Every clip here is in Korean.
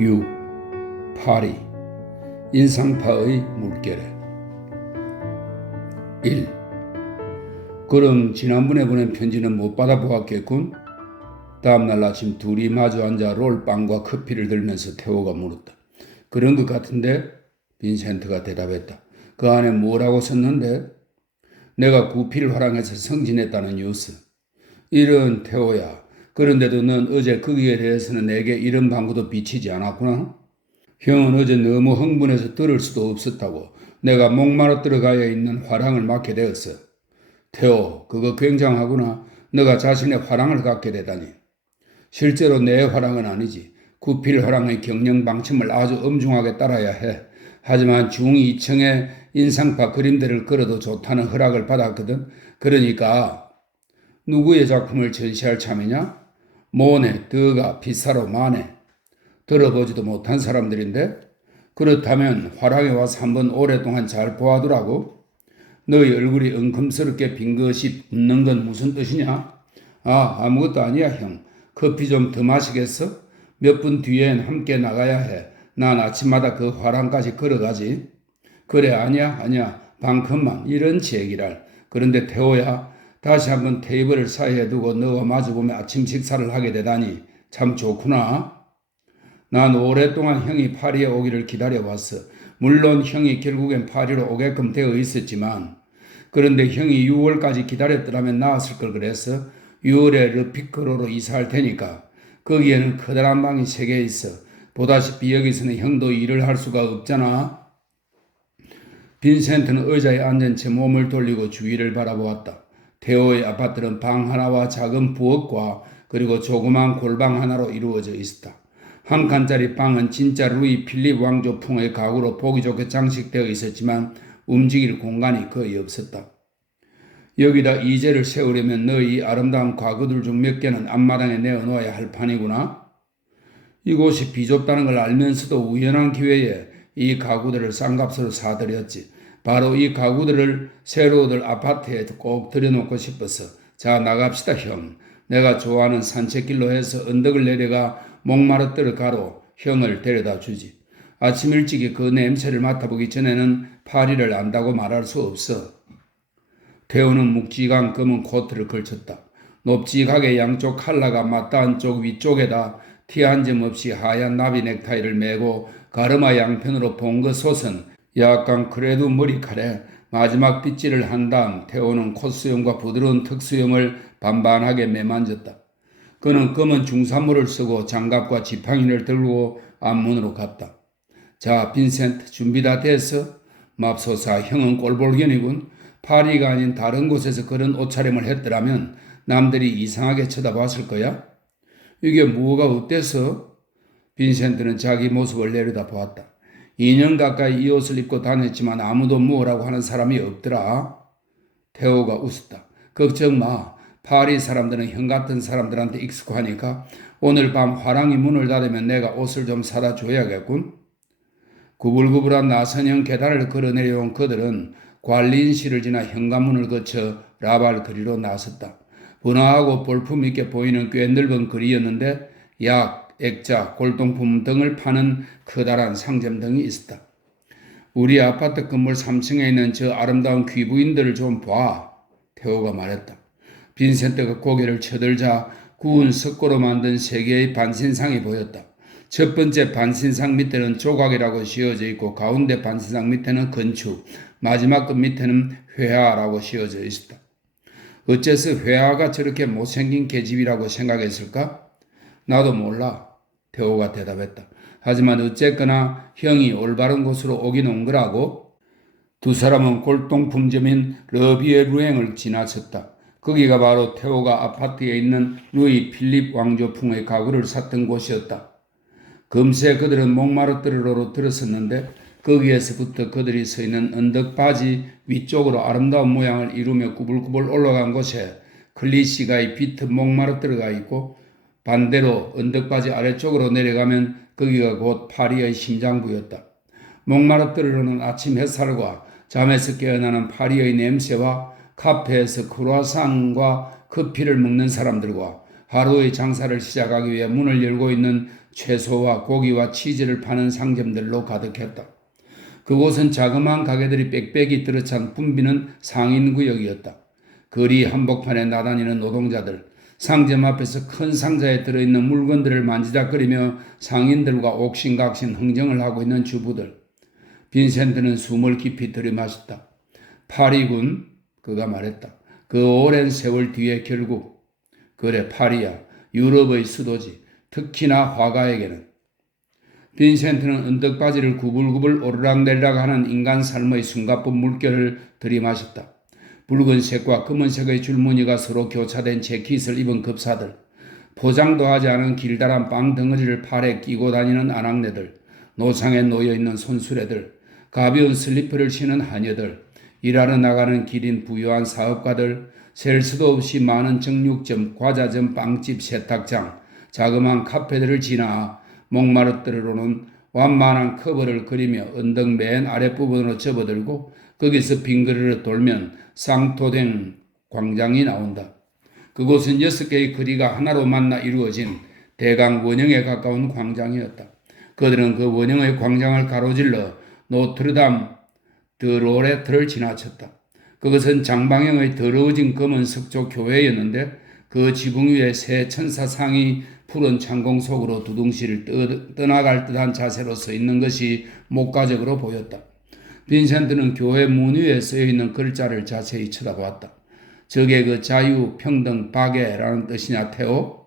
6. 파리 인상파의 물결에 1. 그럼 지난번에 보낸 편지는 못 받아보았겠군? 다음날 아침 둘이 마주 앉아 롤빵과 커피를 들면서 태호가 물었다. 그런 것 같은데? 빈센트가 대답했다. 그 안에 뭐라고 썼는데? 내가 구필 화랑에서 승진했다는 뉴스. 이런 태호야. 그런데도 넌 어제 거기에 대해서는 내게 이런 방구도 비치지 않았구나? 형은 어제 너무 흥분해서 들을 수도 없었다고 내가 목마르 들어가야 있는 화랑을 맡게 되었어. 태호, 그거 굉장하구나. 너가 자신의 화랑을 갖게 되다니. 실제로 내 화랑은 아니지. 구필 화랑의 경영 방침을 아주 엄중하게 따라야 해. 하지만 중2층의 인상파 그림들을 그려도 좋다는 허락을 받았거든. 그러니까 누구의 작품을 전시할 참이냐? 모네, 드가, 피사로, 마네. 들어보지도 못한 사람들인데? 그렇다면 화랑에 와서 한번 오랫동안 잘 보아두라고? 너희 얼굴이 엉큼스럽게 빈 것이 웃는 건 무슨 뜻이냐? 아무것도 아니야, 형. 커피 좀 더 마시겠어? 몇 분 뒤엔 함께 나가야 해. 난 아침마다 그 화랑까지 걸어가지. 그래, 아니야. 방금만 이런 얘기랄. 그런데 태호야, 다시 한번 테이블을 사이에 두고 너와 마주보며 아침 식사를 하게 되다니 참 좋구나. 난 오랫동안 형이 파리에 오기를 기다려왔어. 물론 형이 결국엔 파리로 오게끔 되어 있었지만, 그런데 형이 6월까지 기다렸더라면 나았을 걸 그랬어. 6월에 르피크로로 이사할 테니까. 거기에는 커다란 방이 3개 있어. 보다시피 여기서는 형도 일을 할 수가 없잖아. 빈센트는 의자에 앉은 채 몸을 돌리고 주위를 바라보았다. 태호의 아파트는 방 하나와 작은 부엌과 그리고 조그만 골방 하나로 이루어져 있었다. 한 칸짜리 방은 진짜 루이 필립 왕조풍의 가구로 보기 좋게 장식되어 있었지만 움직일 공간이 거의 없었다. 여기다 이제를 세우려면 너희 아름다운 가구들 중 몇 개는 앞마당에 내어놓아야 할 판이구나. 이곳이 비좁다는 걸 알면서도 우연한 기회에 이 가구들을 싼값으로 사들였지. 바로 이 가구들을 새로들 아파트에 꼭 들여놓고 싶어서. 자, 나갑시다, 형. 내가 좋아하는 산책길로 해서 언덕을 내려가 목마르뜨르 가로 형을 데려다 주지. 아침 일찍이 그 냄새를 맡아보기 전에는 파리를 안다고 말할 수 없어. 태호는 묵직한 검은 코트를 걸쳤다. 높직하게 양쪽 칼라가 맞닿은 쪽 위쪽에다 티 한 점 없이 하얀 나비 넥타이를 메고 가르마 양편으로 봉긋 솟은 약간 그래도 머리칼에 마지막 빗질을 한 다음 태호는 콧수염과 부드러운 턱수염을 반반하게 매만졌다. 그는 검은 중산모를 쓰고 장갑과 지팡이를 들고 앞문으로 갔다. 자, 빈센트, 준비 다 됐어? 맙소사, 형은 꼴볼견이군. 파리가 아닌 다른 곳에서 그런 옷차림을 했더라면 남들이 이상하게 쳐다봤을 거야? 이게 뭐가 어때서? 빈센트는 자기 모습을 내려다보았다. 2년 가까이 이 옷을 입고 다녔지만 아무도 뭐라고 하는 사람이 없더라. 태호가 웃었다. 걱정 마. 파리 사람들은 형 같은 사람들한테 익숙하니까 오늘 밤 화랑이 문을 닫으면 내가 옷을 좀 사다 줘야겠군. 구불구불한 나선형 계단을 걸어내려온 그들은 관리인실을 지나 현관문을 거쳐 라발 거리로 나섰다. 분화하고 볼품있게 보이는 꽤 넓은 거리였는데 약, 액자, 골동품 등을 파는 커다란 상점 등이 있었다. 우리 아파트 건물 3층에 있는 저 아름다운 귀부인들을 좀 봐. 태호가 말했다. 빈센트가 고개를 쳐들자 구운 석고로 만든 3개의 반신상이 보였다. 첫 번째 반신상 밑에는 조각이라고 씌어져 있고 가운데 반신상 밑에는 건축, 마지막 것 밑에는 회화라고 씌어져 있었다. 어째서 회화가 저렇게 못생긴 계집이라고 생각했을까? 나도 몰라. 태호가 대답했다. 하지만 어쨌거나 형이 올바른 곳으로 오긴 온 거라고. 두 사람은 골동품점인 러비에 루앵을 지나쳤다. 거기가 바로 태호가 아파트에 있는 루이 필립 왕조풍의 가구를 샀던 곳이었다. 금세 그들은 목마르뜨르로 들어섰는데 거기에서부터 그들이 서 있는 언덕바지 위쪽으로 아름다운 모양을 이루며 구불구불 올라간 곳에 클리시가의 비트 목마르뜨르가 있고 반대로 언덕바지 아래쪽으로 내려가면 거기가 곧 파리의 심장부였다. 목마르뜨르는 아침 햇살과 잠에서 깨어나는 파리의 냄새와 카페에서 크루아상과 커피를 먹는 사람들과 하루의 장사를 시작하기 위해 문을 열고 있는 채소와 고기와 치즈를 파는 상점들로 가득했다. 그곳은 자그마한 가게들이 빽빽이 들어찬 붐비는 상인구역이었다. 거리 한복판에 나다니는 노동자들, 상점 앞에서 큰 상자에 들어있는 물건들을 만지작거리며 상인들과 옥신각신 흥정을 하고 있는 주부들. 빈센트는 숨을 깊이 들이마셨다. 파리군, 그가 말했다. 그 오랜 세월 뒤에 결국, 그래 파리야, 유럽의 수도지, 특히나 화가에게는. 빈센트는 언덕바지를 구불구불 오르락내리락 하는 인간 삶의 숨가쁜 물결을 들이마셨다. 붉은색과 검은색의 줄무늬가 서로 교차된 재킷을 입은 급사들, 포장도 하지 않은 길다란 빵 덩어리를 팔에 끼고 다니는 아낙네들, 노상에 놓여있는 손수레들, 가벼운 슬리퍼를 신은 하녀들, 일하러 나가는 길인 부유한 사업가들, 셀 수도 없이 많은 정육점, 과자점, 빵집, 세탁장, 자그마한 카페들을 지나 몽마르트르로는 완만한 커브를 그리며 언덕 맨 아랫부분으로 접어들고 거기서 빙그르르 돌면 상토댕 광장이 나온다. 그곳은 6개의 거리가 하나로 만나 이루어진 대강 원형에 가까운 광장이었다. 그들은 그 원형의 광장을 가로질러 노트르담 드 로레트를 지나쳤다. 그것은 장방형의 더러워진 검은 석조 교회였는데 그 지붕 위에 새 천사상이 푸른 창공 속으로 두둥실 떠나갈 듯한 자세로 서 있는 것이 목가적으로 보였다. 빈센트는 교회 문 위에 쓰여있는 글자를 자세히 쳐다보았다. 저게 그 자유, 평등, 박애라는 뜻이냐 테오?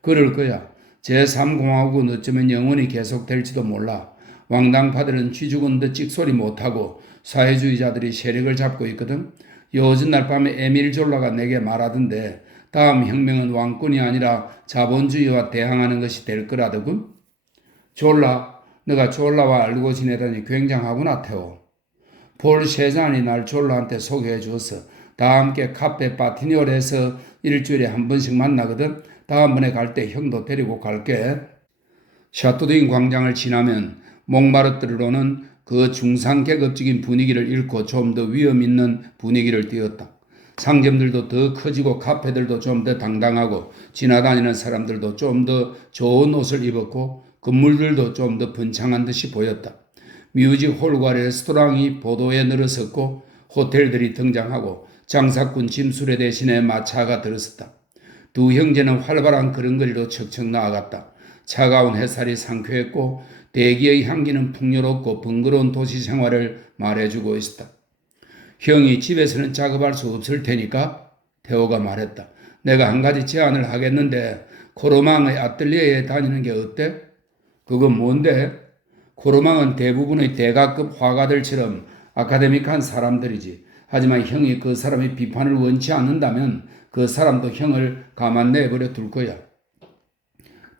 그럴 거야. 제3공화국은 어쩌면 영원히 계속될지도 몰라. 왕당파들은 쥐 죽은 듯 찍소리 못하고 사회주의자들이 세력을 잡고 있거든. 요즘날 밤에 에밀 졸라가 내게 말하던데 다음 혁명은 왕권이 아니라 자본주의와 대항하는 것이 될 거라더군. 졸라, 너가 졸라와 알고 지내다니 굉장하구나 테오. 폴 셰잔이 날 졸라한테 소개해 주었어. 다 함께 카페 파티니올에서 일주일에 한 번씩 만나거든. 다음번에 갈 때 형도 데리고 갈게. 샤토드잉 광장을 지나면 몽마르트르로는 그 중상계급적인 분위기를 잃고 좀 더 위험 있는 분위기를 띄었다. 상점들도 더 커지고 카페들도 좀 더 당당하고 지나다니는 사람들도 좀 더 좋은 옷을 입었고 건물들도 좀 더 번창한 듯이 보였다. 뮤직홀과 레스토랑이 보도에 늘어섰고 호텔들이 등장하고 장사꾼 짐수레 대신에 마차가 들어섰다. 두 형제는 활발한 걸음걸이로 척척 나아갔다. 차가운 햇살이 상쾌했고 대기의 향기는 풍요롭고 번거로운 도시 생활을 말해주고 있었다. 형이 집에서는 작업할 수 없을 테니까 태호가 말했다. 내가 한 가지 제안을 하겠는데 코로망의 아뜰리에에 다니는 게 어때? 그건 뭔데? 코로망은 대부분의 대가급 화가들처럼 아카데믹한 사람들이지. 하지만 형이 그 사람의 비판을 원치 않는다면 그 사람도 형을 가만 내버려 둘 거야.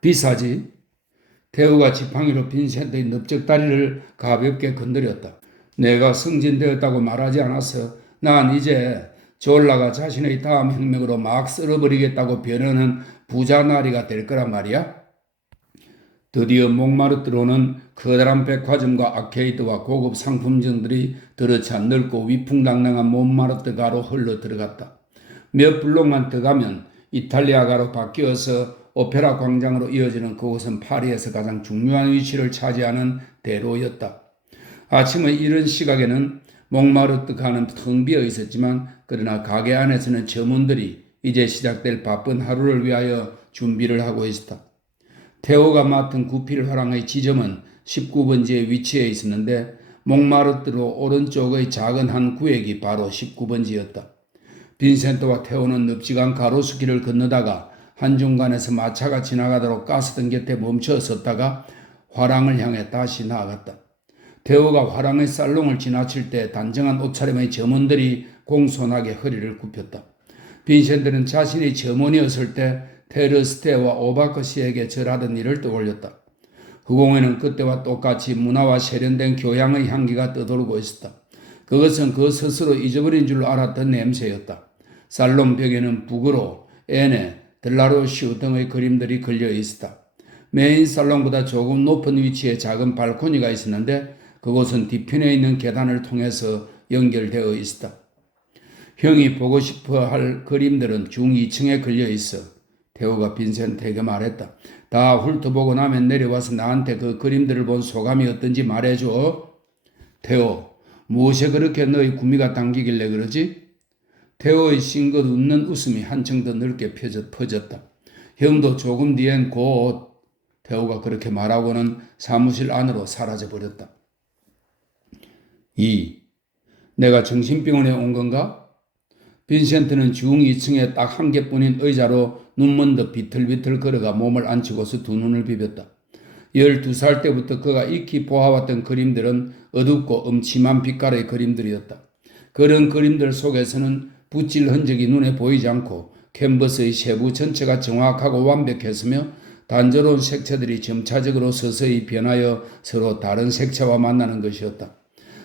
비싸지? 태우가 지팡이로 빈센트의 넓적다리를 가볍게 건드렸다. 내가 승진되었다고 말하지 않았어. 난 이제 졸라가 자신의 다음 혁명으로 막 쓸어버리겠다고 변하는 부자나리가 될 거란 말이야. 드디어 몽마르트로는 커다란 백화점과 아케이드와 고급 상품점들이 들어찬 넓고 위풍당당한 몽마르트가로 흘러 들어갔다. 몇 블록만 더 가면 이탈리아가로 바뀌어서 오페라 광장으로 이어지는 그곳은 파리에서 가장 중요한 위치를 차지하는 대로였다. 아침의 이른 시각에는 몽마르트가는 텅 비어 있었지만 그러나 가게 안에서는 점원들이 이제 시작될 바쁜 하루를 위하여 준비를 하고 있었다. 테오가 맡은 구필 화랑의 지점은 19번지에 위치해 있었는데 몽마르트로 오른쪽의 작은 한 구역이 바로 19번지였다. 빈센트와 테오는 넓지간 가로수길을 건너다가 한중간에서 마차가 지나가도록 가스등 곁에 멈춰 섰다가 화랑을 향해 다시 나아갔다. 테오가 화랑의 살롱을 지나칠 때 단정한 옷차림의 점원들이 공손하게 허리를 굽혔다. 빈센트는 자신이 점원이었을 때 테르스테와 오바커시에게 절하던 일을 떠올렸다. 후공에는 그때와 똑같이 문화와 세련된 교양의 향기가 떠돌고 있었다. 그것은 그 스스로 잊어버린 줄 알았던 냄새였다. 살롱 벽에는 북으로 에네, 델라로시우 등의 그림들이 걸려 있었다. 메인 살롱보다 조금 높은 위치에 작은 발코니가 있었는데 그곳은 뒤편에 있는 계단을 통해서 연결되어 있었다. 형이 보고 싶어 할 그림들은 중 2층에 걸려 있어. 테오가 빈센트에게 말했다. 다 훑어보고 나면 내려와서 나한테 그 그림들을 본 소감이 어떤지 말해줘. 테오, 무엇에 그렇게 너희 구미가 당기길래 그러지? 테오의 싱긋 웃는 웃음이 한층 더 넓게 퍼졌다. 형도 조금 뒤엔 곧. 테오가 그렇게 말하고는 사무실 안으로 사라져버렸다. 2. 내가 정신병원에 온 건가? 빈센트는 중 2층에 딱 한 개뿐인 의자로 눈먼 듯 비틀비틀 걸어가 몸을 앉히고서 두 눈을 비볐다. 12살 때부터 그가 익히 보아왔던 그림들은 어둡고 음침한 빛깔의 그림들이었다. 그런 그림들 속에서는 붓질 흔적이 눈에 보이지 않고 캔버스의 세부 전체가 정확하고 완벽했으며 단조로운 색채들이 점차적으로 서서히 변하여 서로 다른 색채와 만나는 것이었다.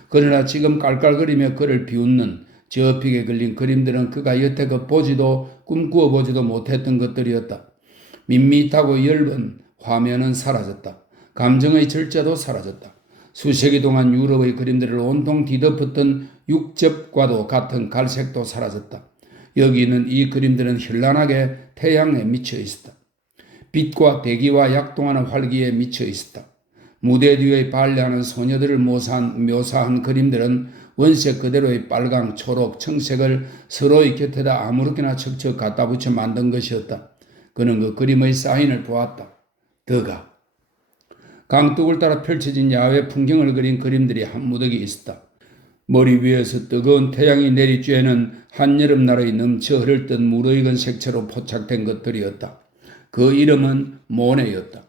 그러나 지금 깔깔거리며 그를 비웃는 저 픽에 걸린 그림들은 그가 여태껏 보지도 꿈꾸어 보지도 못했던 것들이었다. 밋밋하고 엷은 화면은 사라졌다. 감정의 절제도 사라졌다. 수세기 동안 유럽의 그림들을 온통 뒤덮었던 육접과도 같은 갈색도 사라졌다. 여기 있는 이 그림들은 현란하게 태양에 미쳐 있었다. 빛과 대기와 약동하는 활기에 미쳐 있었다. 무대 뒤에 발레하는 소녀들을 묘사한 그림들은 원색 그대로의 빨강, 초록, 청색을 서로의 곁에다 아무렇게나 척척 갖다 붙여 만든 것이었다. 그는 그 그림의 사인을 보았다. 더가. 강둑을 따라 펼쳐진 야외 풍경을 그린 그림들이 한 무더기 있었다. 머리 위에서 뜨거운 태양이 내리쬐는 한여름날의 넘쳐 흐를듯 무르익은 색채로 포착된 것들이었다. 그 이름은 모네였다.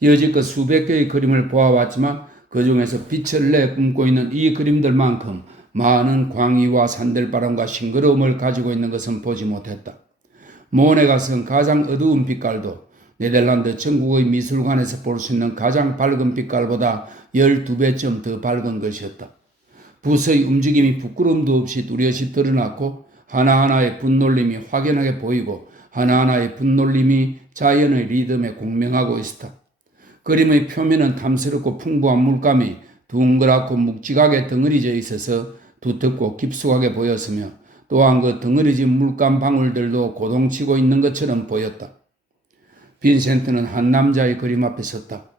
여지껏 수백 개의 그림을 보아왔지만 그 중에서 빛을 내뿜고 있는 이 그림들만큼 많은 광의와 산들바람과 싱그러움을 가지고 있는 것은 보지 못했다. 모네가 쓴 가장 어두운 빛깔도 네덜란드 전국의 미술관에서 볼 수 있는 가장 밝은 빛깔보다 12배쯤 더 밝은 것이었다. 붓의 움직임이 부끄럼도 없이 뚜렷이 드러났고 하나하나의 붓놀림이 확연하게 보이고 하나하나의 붓놀림이 자연의 리듬에 공명하고 있었다. 그림의 표면은 탐스럽고 풍부한 물감이 둥그랗고 묵직하게 덩어리져 있어서 두텁고 깊숙하게 보였으며 또한 그 덩어리진 물감 방울들도 고동치고 있는 것처럼 보였다. 빈센트는 한 남자의 그림 앞에 섰다.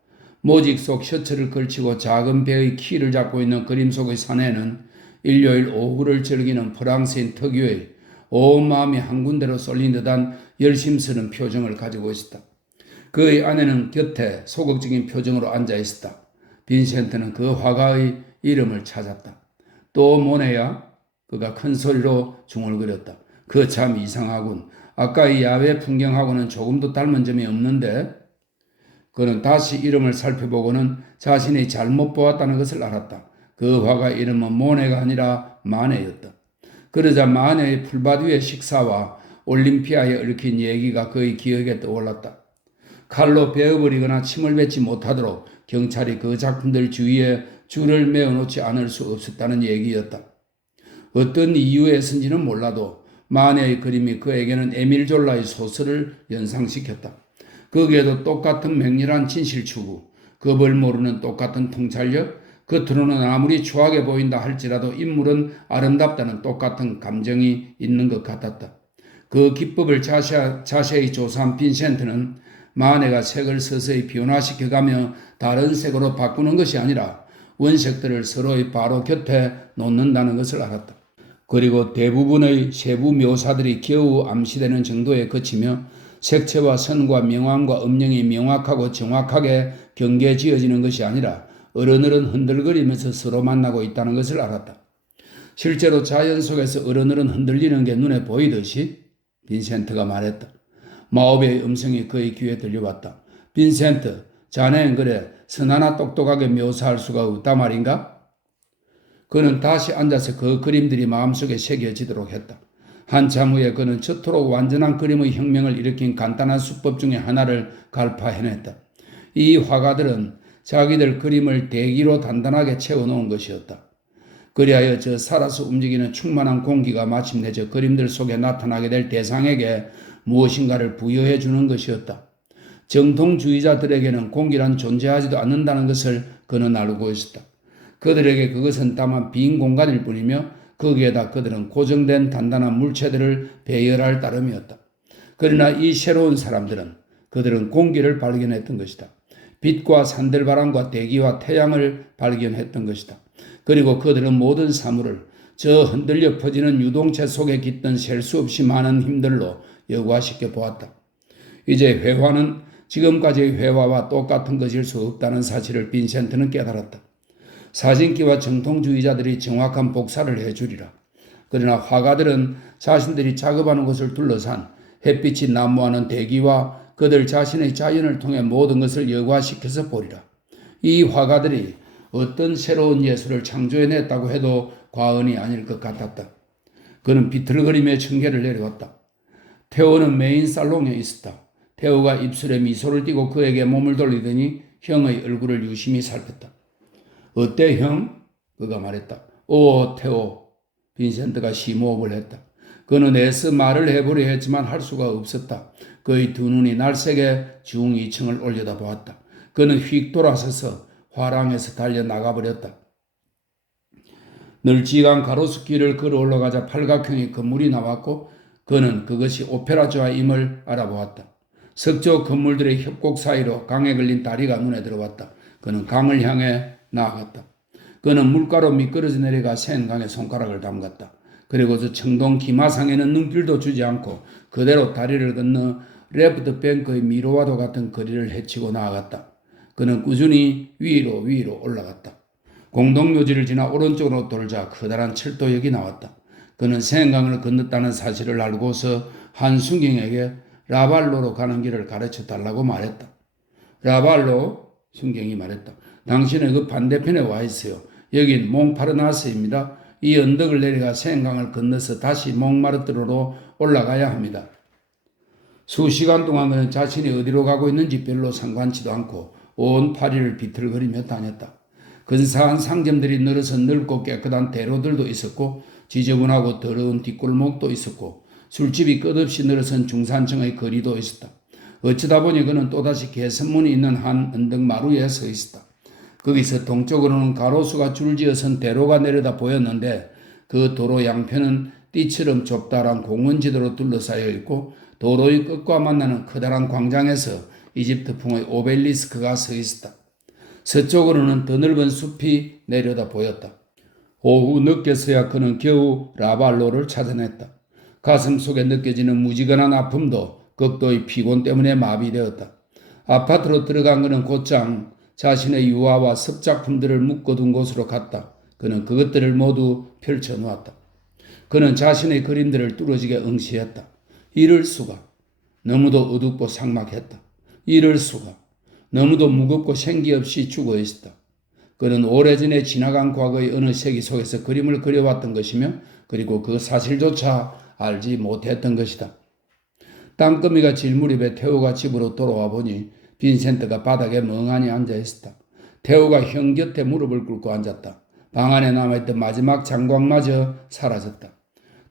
모직 속 셔츠를 걸치고 작은 배의 키를 잡고 있는 그림 속의 사내는 일요일 오후를 즐기는 프랑스인 특유의 온 마음이 한 군데로 쏠린 듯한 열심스러운 표정을 가지고 있었다. 그의 아내는 곁에 소극적인 표정으로 앉아 있었다. 빈센트는 그 화가의 이름을 찾았다. 또 모네야? 그가 큰 소리로 중얼거렸다. 그 참 이상하군. 아까의 야외 풍경하고는 조금도 닮은 점이 없는데? 그는 다시 이름을 살펴보고는 자신이 잘못 보았다는 것을 알았다. 그 화가 이름은 모네가 아니라 마네였다. 그러자 마네의 풀밭 위의 식사와 올림피아에 얽힌 얘기가 그의 기억에 떠올랐다. 칼로 베어버리거나 침을 뱉지 못하도록 경찰이 그 작품들 주위에 줄을 메어놓지 않을 수 없었다는 얘기였다. 어떤 이유에서인지는 몰라도 마네의 그림이 그에게는 에밀 졸라의 소설을 연상시켰다. 거기에도 똑같은 맹렬한 진실 추구, 겁을 모르는 똑같은 통찰력, 겉으로는 아무리 추하게 보인다 할지라도 인물은 아름답다는 똑같은 감정이 있는 것 같았다. 그 기법을 자세히 조사한 빈센트는 마네가 색을 서서히 변화시켜가며 다른 색으로 바꾸는 것이 아니라 원색들을 서로의 바로 곁에 놓는다는 것을 알았다. 그리고 대부분의 세부 묘사들이 겨우 암시되는 정도에 그치며 색채와 선과 명암과 음영이 명확하고 정확하게 경계지어지는 것이 아니라 어른어른 흔들거리면서 서로 만나고 있다는 것을 알았다. 실제로 자연 속에서 어른어른 흔들리는 게 눈에 보이듯이 빈센트가 말했다. 마오베의 음성이 그의 귀에 들려왔다. 빈센트, 자네는 그래 선하나 똑똑하게 묘사할 수가 없다 말인가? 그는 다시 앉아서 그 그림들이 마음속에 새겨지도록 했다. 한참 후에 그는 저토록 완전한 그림의 혁명을 일으킨 간단한 수법 중에 하나를 갈파해냈다. 이 화가들은 자기들 그림을 대기로 단단하게 채워놓은 것이었다. 그리하여 저 살아서 움직이는 충만한 공기가 마침내 저 그림들 속에 나타나게 될 대상에게 무엇인가를 부여해 주는 것이었다. 정통주의자들에게는 공기란 존재하지도 않는다는 것을 그는 알고 있었다. 그들에게 그것은 다만 빈 공간일 뿐이며 거기에다 그들은 고정된 단단한 물체들을 배열할 따름이었다. 그러나 이 새로운 사람들은 그들은 공기를 발견했던 것이다. 빛과 산들바람과 대기와 태양을 발견했던 것이다. 그리고 그들은 모든 사물을 저 흔들려 퍼지는 유동체 속에 깃든 셀 수 없이 많은 힘들로 여과시켜 보았다. 이제 회화는 지금까지의 회화와 똑같은 것일 수 없다는 사실을 빈센트는 깨달았다. 사진기와 정통주의자들이 정확한 복사를 해주리라. 그러나 화가들은 자신들이 작업하는 것을 둘러싼 햇빛이 난무하는 대기와 그들 자신의 자연을 통해 모든 것을 여과시켜서 보리라. 이 화가들이 어떤 새로운 예술을 창조해냈다고 해도 과언이 아닐 것 같았다. 그는 비틀거림의 청개를 내려왔다. 테오는 메인 살롱에 있었다. 테오가 입술에 미소를 띠고 그에게 몸을 돌리더니 형의 얼굴을 유심히 살폈다. 어때 형? 그가 말했다. 오 테오. 빈센트가 심호흡을 했다. 그는 애써 말을 해보려 했지만 할 수가 없었다. 그의 두 눈이 날색에 중이층을 올려다보았다. 그는 휙 돌아서서 화랑에서 달려나가버렸다. 널찍한 가로수길을 걸어 올라가자 팔각형의 건물이 나왔고 그는 그것이 오페라좌임을 알아보았다. 석조 건물들의 협곡 사이로 강에 걸린 다리가 눈에 들어왔다. 그는 강을 향해 나아갔다. 그는 물가로 미끄러져 내려가 센 강에 손가락을 담갔다. 그리고 저 청동 기마상에는 눈길도 주지 않고 그대로 다리를 건너 레프트 뱅크의 미로와도 같은 거리를 헤치고 나아갔다. 그는 꾸준히 위로 올라갔다. 공동묘지를 지나 오른쪽으로 돌자 커다란 철도역이 나왔다. 그는 생강을 건넜다는 사실을 알고서 한 순경에게 라발로로 가는 길을 가르쳐 달라고 말했다. 라발로? 순경이 말했다. 당신은 그 반대편에 와 있어요. 여긴 몽파르나스입니다. 이 언덕을 내려가 생강을 건너서 다시 몽마르트로로 올라가야 합니다. 수시간 동안 그는 자신이 어디로 가고 있는지 별로 상관치도 않고 온 파리를 비틀거리며 다녔다. 근사한 상점들이 늘어서 넓고 깨끗한 대로들도 있었고 지저분하고 더러운 뒷골목도 있었고 술집이 끝없이 늘어선 중산층의 거리도 있었다. 어쩌다 보니 그는 또다시 개선문이 있는 한 언덕 마루에 서 있었다. 거기서 동쪽으로는 가로수가 줄지어선 대로가 내려다 보였는데 그 도로 양편은 띠처럼 좁다란 공원지대로 둘러싸여 있고 도로의 끝과 만나는 커다란 광장에서 이집트풍의 오벨리스크가 서 있었다. 서쪽으로는 더 넓은 숲이 내려다 보였다. 오후 늦게서야 그는 겨우 라발로를 찾아냈다. 가슴 속에 느껴지는 무지근한 아픔도 극도의 피곤 때문에 마비되었다. 아파트로 들어간 그는 곧장 자신의 유화와 섭작품들을 묶어둔 곳으로 갔다. 그는 그것들을 모두 펼쳐놓았다. 그는 자신의 그림들을 뚫어지게 응시했다. 이럴 수가. 너무도 어둡고 삭막했다. 이럴 수가. 너무도 무겁고 생기 없이 죽어 있었다. 그는 오래전에 지나간 과거의 어느 세기 속에서 그림을 그려왔던 것이며 그리고 그 사실조차 알지 못했던 것이다. 땅거미가 질 무렵에 테오가 집으로 돌아와 보니 빈센트가 바닥에 멍하니 앉아 있었다. 테오가 형 곁에 무릎을 꿇고 앉았다. 방 안에 남아있던 마지막 장광마저 사라졌다.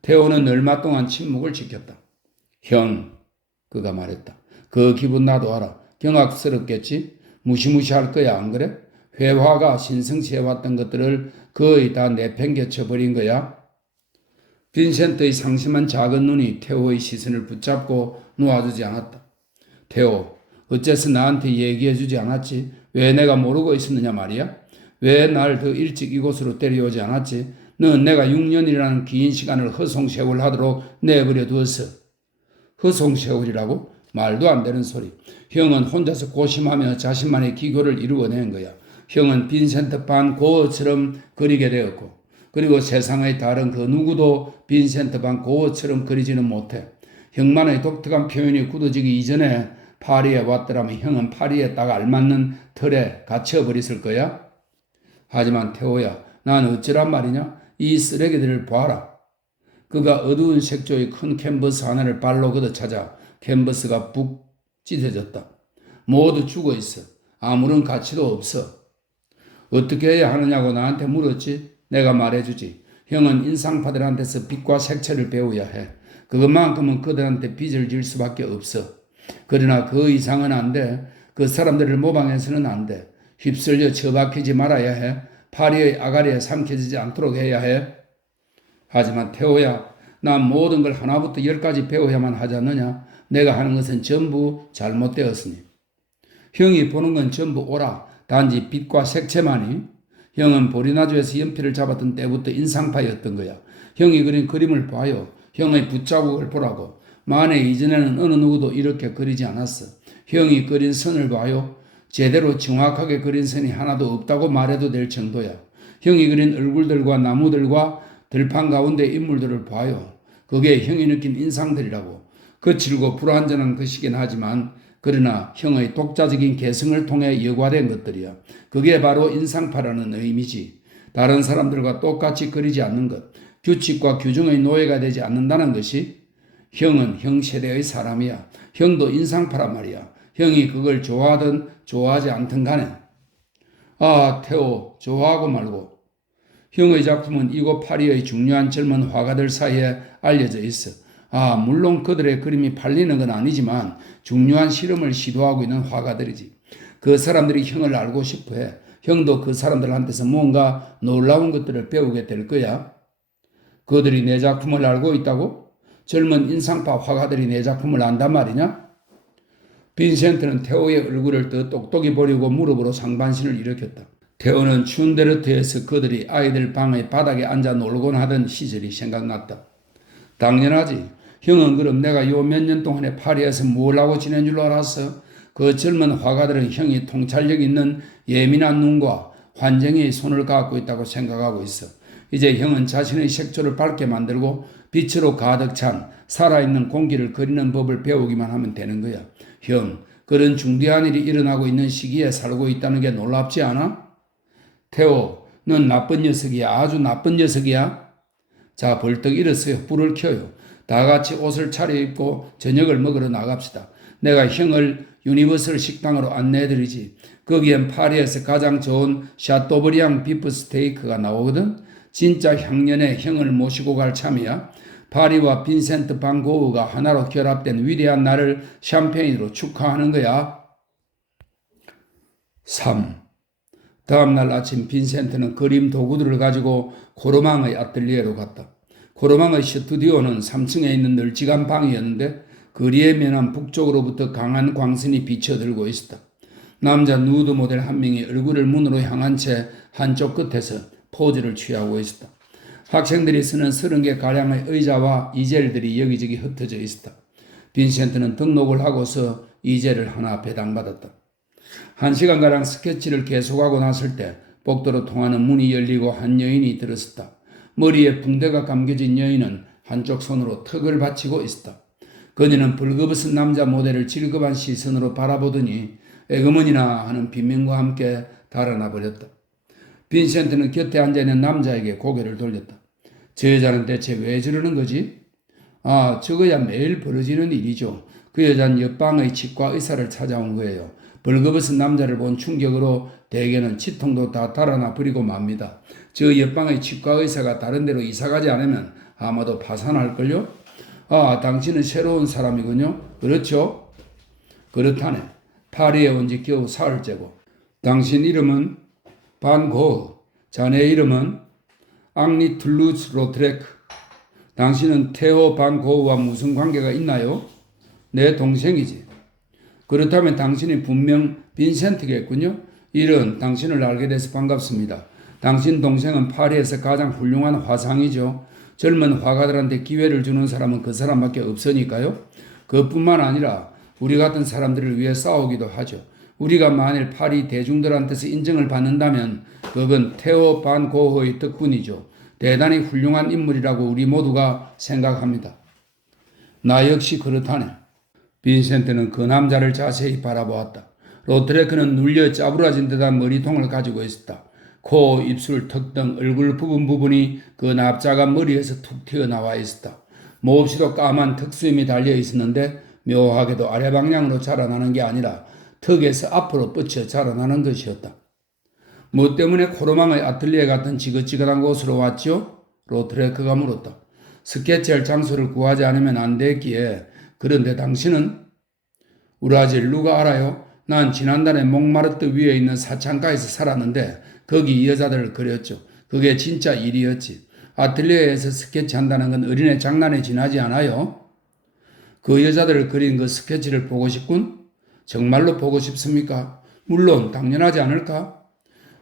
테오는 얼마 동안 침묵을 지켰다. 형, 그가 말했다. 그 기분 나도 알아. 경악스럽겠지? 무시무시할 거야, 안 그래? 회화가 신성시해왔던 것들을 거의 다 내팽개쳐버린 거야? 빈센트의 상심한 작은 눈이 테오의 시선을 붙잡고 놓아주지 않았다. 테오, 어째서 나한테 얘기해주지 않았지? 왜 내가 모르고 있었느냐 말이야? 왜 날 더 일찍 이곳으로 데려오지 않았지? 넌 내가 6년이라는 긴 시간을 허송세월 하도록 내버려 두었어. 허송세월이라고? 말도 안 되는 소리. 형은 혼자서 고심하며 자신만의 기교를 이루어낸 거야. 형은 빈센트 반 고어처럼 그리게 되었고 그리고 세상의 다른 그 누구도 빈센트 반 고어처럼 그리지는 못해. 형만의 독특한 표현이 굳어지기 이전에 파리에 왔더라면 형은 파리에 딱 알맞는 틀에 갇혀버렸을 거야. 하지만 테오야, 난 어쩌란 말이냐? 이 쓰레기들을 봐라. 그가 어두운 색조의 큰 캔버스 하나를 발로 걷어차자 캔버스가 푹 찢어졌다. 모두 죽어 있어. 아무런 가치도 없어. 어떻게 해야 하느냐고 나한테 물었지? 내가 말해주지. 형은 인상파들한테서 빛과 색채를 배워야 해. 그것만큼은 그들한테 빚을 질 수밖에 없어. 그러나 그 이상은 안 돼. 그 사람들을 모방해서는 안 돼. 휩쓸려 처박히지 말아야 해. 파리의 아가리에 삼켜지지 않도록 해야 해. 하지만 테오야, 난 모든 걸 하나부터 열까지 배워야만 하지 않느냐? 내가 하는 것은 전부 잘못되었으니. 형이 보는 건 전부 오라. 단지 빛과 색채만이. 형은 보리나주에서 연필을 잡았던 때부터 인상파였던 거야. 형이 그린 그림을 봐요. 형의 붓자국을 보라고. 만에 이전에는 어느 누구도 이렇게 그리지 않았어. 형이 그린 선을 봐요. 제대로 정확하게 그린 선이 하나도 없다고 말해도 될 정도야. 형이 그린 얼굴들과 나무들과 들판 가운데 인물들을 봐요. 그게 형이 느낀 인상들이라고. 거칠고 불완전한 것이긴 하지만 그러나 형의 독자적인 개성을 통해 여과된 것들이야. 그게 바로 인상파라는 의미지. 다른 사람들과 똑같이 그리지 않는 것, 규칙과 규정의 노예가 되지 않는다는 것이 형은 형 세대의 사람이야. 형도 인상파란 말이야. 형이 그걸 좋아하든 좋아하지 않든 간에. 아, 태호, 좋아하고 말고. 형의 작품은 이곳 파리의 중요한 젊은 화가들 사이에 알려져 있어. 아, 물론 그들의 그림이 팔리는 건 아니지만 중요한 실험을 시도하고 있는 화가들이지. 그 사람들이 형을 알고 싶어해. 형도 그 사람들한테서 뭔가 놀라운 것들을 배우게 될 거야. 그들이 내 작품을 알고 있다고? 젊은 인상파 화가들이 내 작품을 안단 말이냐? 빈센트는 테오의 얼굴을 더 똑똑히 보려고 무릎으로 상반신을 일으켰다. 테오는 춘데르트에서 그들이 아이들 방의 바닥에 앉아 놀곤 하던 시절이 생각났다. 당연하지. 형은 그럼 내가 요 몇 년 동안에 파리에서 뭘 하고 지낸 줄 알았어? 그 젊은 화가들은 형이 통찰력 있는 예민한 눈과 환정의 손을 갖고 있다고 생각하고 있어. 이제 형은 자신의 색조를 밝게 만들고 빛으로 가득 찬 살아있는 공기를 그리는 법을 배우기만 하면 되는 거야. 형, 그런 중대한 일이 일어나고 있는 시기에 살고 있다는 게 놀랍지 않아? 태호, 넌 나쁜 녀석이야. 아주 나쁜 녀석이야. 자, 벌떡 일어서요. 불을 켜요. 다 같이 옷을 차려입고 저녁을 먹으러 나갑시다. 내가 형을 유니버설 식당으로 안내해드리지. 거기엔 파리에서 가장 좋은 샤토브리앙 비프 스테이크가 나오거든. 진짜 향년에 형을 모시고 갈 참이야. 파리와 빈센트 반 고흐가 하나로 결합된 위대한 날을 샴페인으로 축하하는 거야. 3. 다음날 아침 빈센트는 그림 도구들을 가지고 코르망의 아틀리에로 갔다. 코르망의 스튜디오는 3층에 있는 널찍한 방이었는데 거리에 면한 북쪽으로부터 강한 광선이 비쳐들고 있었다. 남자 누드 모델 한 명이 얼굴을 문으로 향한 채 한쪽 끝에서 포즈를 취하고 있었다. 학생들이 쓰는 30개 가량의 의자와 이젤들이 여기저기 흩어져 있었다. 빈센트는 등록을 하고서 이젤을 하나 배당받았다. 1시간가량 스케치를 계속하고 났을 때 복도로 통하는 문이 열리고 한 여인이 들어섰다. 머리에 붕대가 감겨진 여인은 한쪽 손으로 턱을 받치고 있었다. 그녀는 벌거벗은 남자 모델을 질겁한 시선으로 바라보더니 에그머니나 하는 비명과 함께 달아나 버렸다. 빈센트는 곁에 앉아있는 남자에게 고개를 돌렸다. 저 여자는 대체 왜 저러는 거지? 아, 저거야 매일 벌어지는 일이죠. 그 여자는 옆방의 치과 의사를 찾아온 거예요. 벌거벗은 남자를 본 충격으로 대개는 치통도 다 달아나 버리고 맙니다. 저 옆방의 치과 의사가 다른 데로 이사가지 않으면 아마도 파산할걸요? 아, 당신은 새로운 사람이군요? 그렇죠? 그렇다네. 파리에 온 지 겨우 사흘째고. 당신 이름은 반 고흐. 자네 이름은 앙리 툴루즈 로트레크. 당신은 테오 반 고흐와 무슨 관계가 있나요? 내 동생이지. 그렇다면 당신이 분명 빈센트겠군요? 이런 당신을 알게 돼서 반갑습니다. 당신 동생은 파리에서 가장 훌륭한 화상이죠. 젊은 화가들한테 기회를 주는 사람은 그 사람밖에 없으니까요. 그뿐만 아니라 우리 같은 사람들을 위해 싸우기도 하죠. 우리가 만일 파리 대중들한테서 인정을 받는다면 그건 테오 반 고흐의 덕분이죠. 대단히 훌륭한 인물이라고 우리 모두가 생각합니다. 나 역시 그렇다네. 빈센트는 그 남자를 자세히 바라보았다. 로트레크는 눌려 짜부라진 듯한 머리통을 가지고 있었다. 코, 입술, 턱 등 얼굴 부분이 그 납작한 머리에서 툭 튀어나와 있었다. 몹시도 까만 턱수염이 달려 있었는데 묘하게도 아래 방향으로 자라나는 게 아니라 턱에서 앞으로 뻗쳐 자라나는 것이었다. 뭐 때문에 코르망의 아틀리에 같은 지긋지긋한 곳으로 왔죠? 로트레크가 물었다. 스케치할 장소를 구하지 않으면 안 됐기에. 그런데 당신은? 우라질 누가 알아요? 난 지난달에 몽마르트 위에 있는 사창가에서 살았는데 거기 여자들을 그렸죠. 그게 진짜 일이었지. 아틀리에에서 스케치한다는 건 어린애 장난에 지나지 않아요? 그 여자들을 그린 그 스케치를 보고 싶군? 정말로 보고 싶습니까? 물론 당연하지 않을까?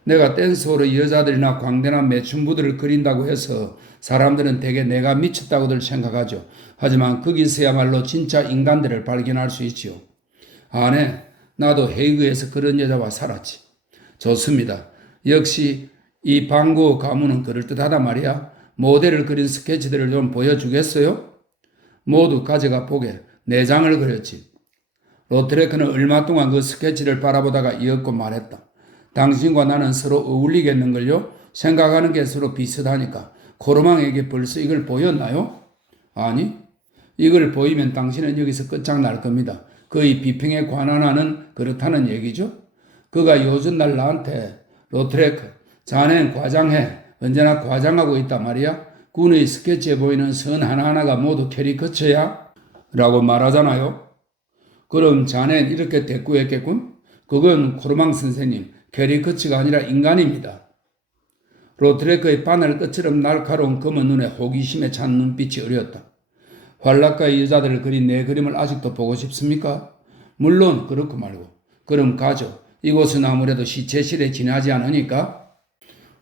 내가 댄스홀의 여자들이나 광대나 매춘부들을 그린다고 해서 사람들은 대개 내가 미쳤다고들 생각하죠. 하지만 거기서야말로 진짜 인간들을 발견할 수 있지요. 아네, 나도 헤이그에서 그런 여자와 살았지. 좋습니다. 역시 이 방고 가문은 그럴듯하단 말이야. 모델을 그린 스케치들을 좀 보여주겠어요? 모두 가져가 보게. 4장을 그렸지. 로트레크는 얼마 동안 그 스케치를 바라보다가 이었고 말했다. 당신과 나는 서로 어울리겠는걸요? 생각하는 게 서로 비슷하니까. 코르망에게 벌써 이걸 보였나요? 아니, 이걸 보이면 당신은 여기서 끝장날 겁니다. 그의 비평에 관한하는 그렇다는 얘기죠. 그가 요즘날 나한테 로트레크, 자넨 과장해. 언제나 과장하고 있단 말이야. 군의 스케치에 보이는 선 하나하나가 모두 캐리커처야? 라고 말하잖아요. 그럼 자넨 이렇게 대꾸했겠군? 그건 코르망 선생님, 캐리커처가 아니라 인간입니다. 로트레크의 바늘 끝처럼 날카로운 검은 눈에 호기심에 찬 눈빛이 어렸다. 활락가의 여자들을 그린 내 그림을 아직도 보고 싶습니까? 물론 그렇고 말고. 그럼 가죠. 이곳은 아무래도 시체실에 지나지 않으니까.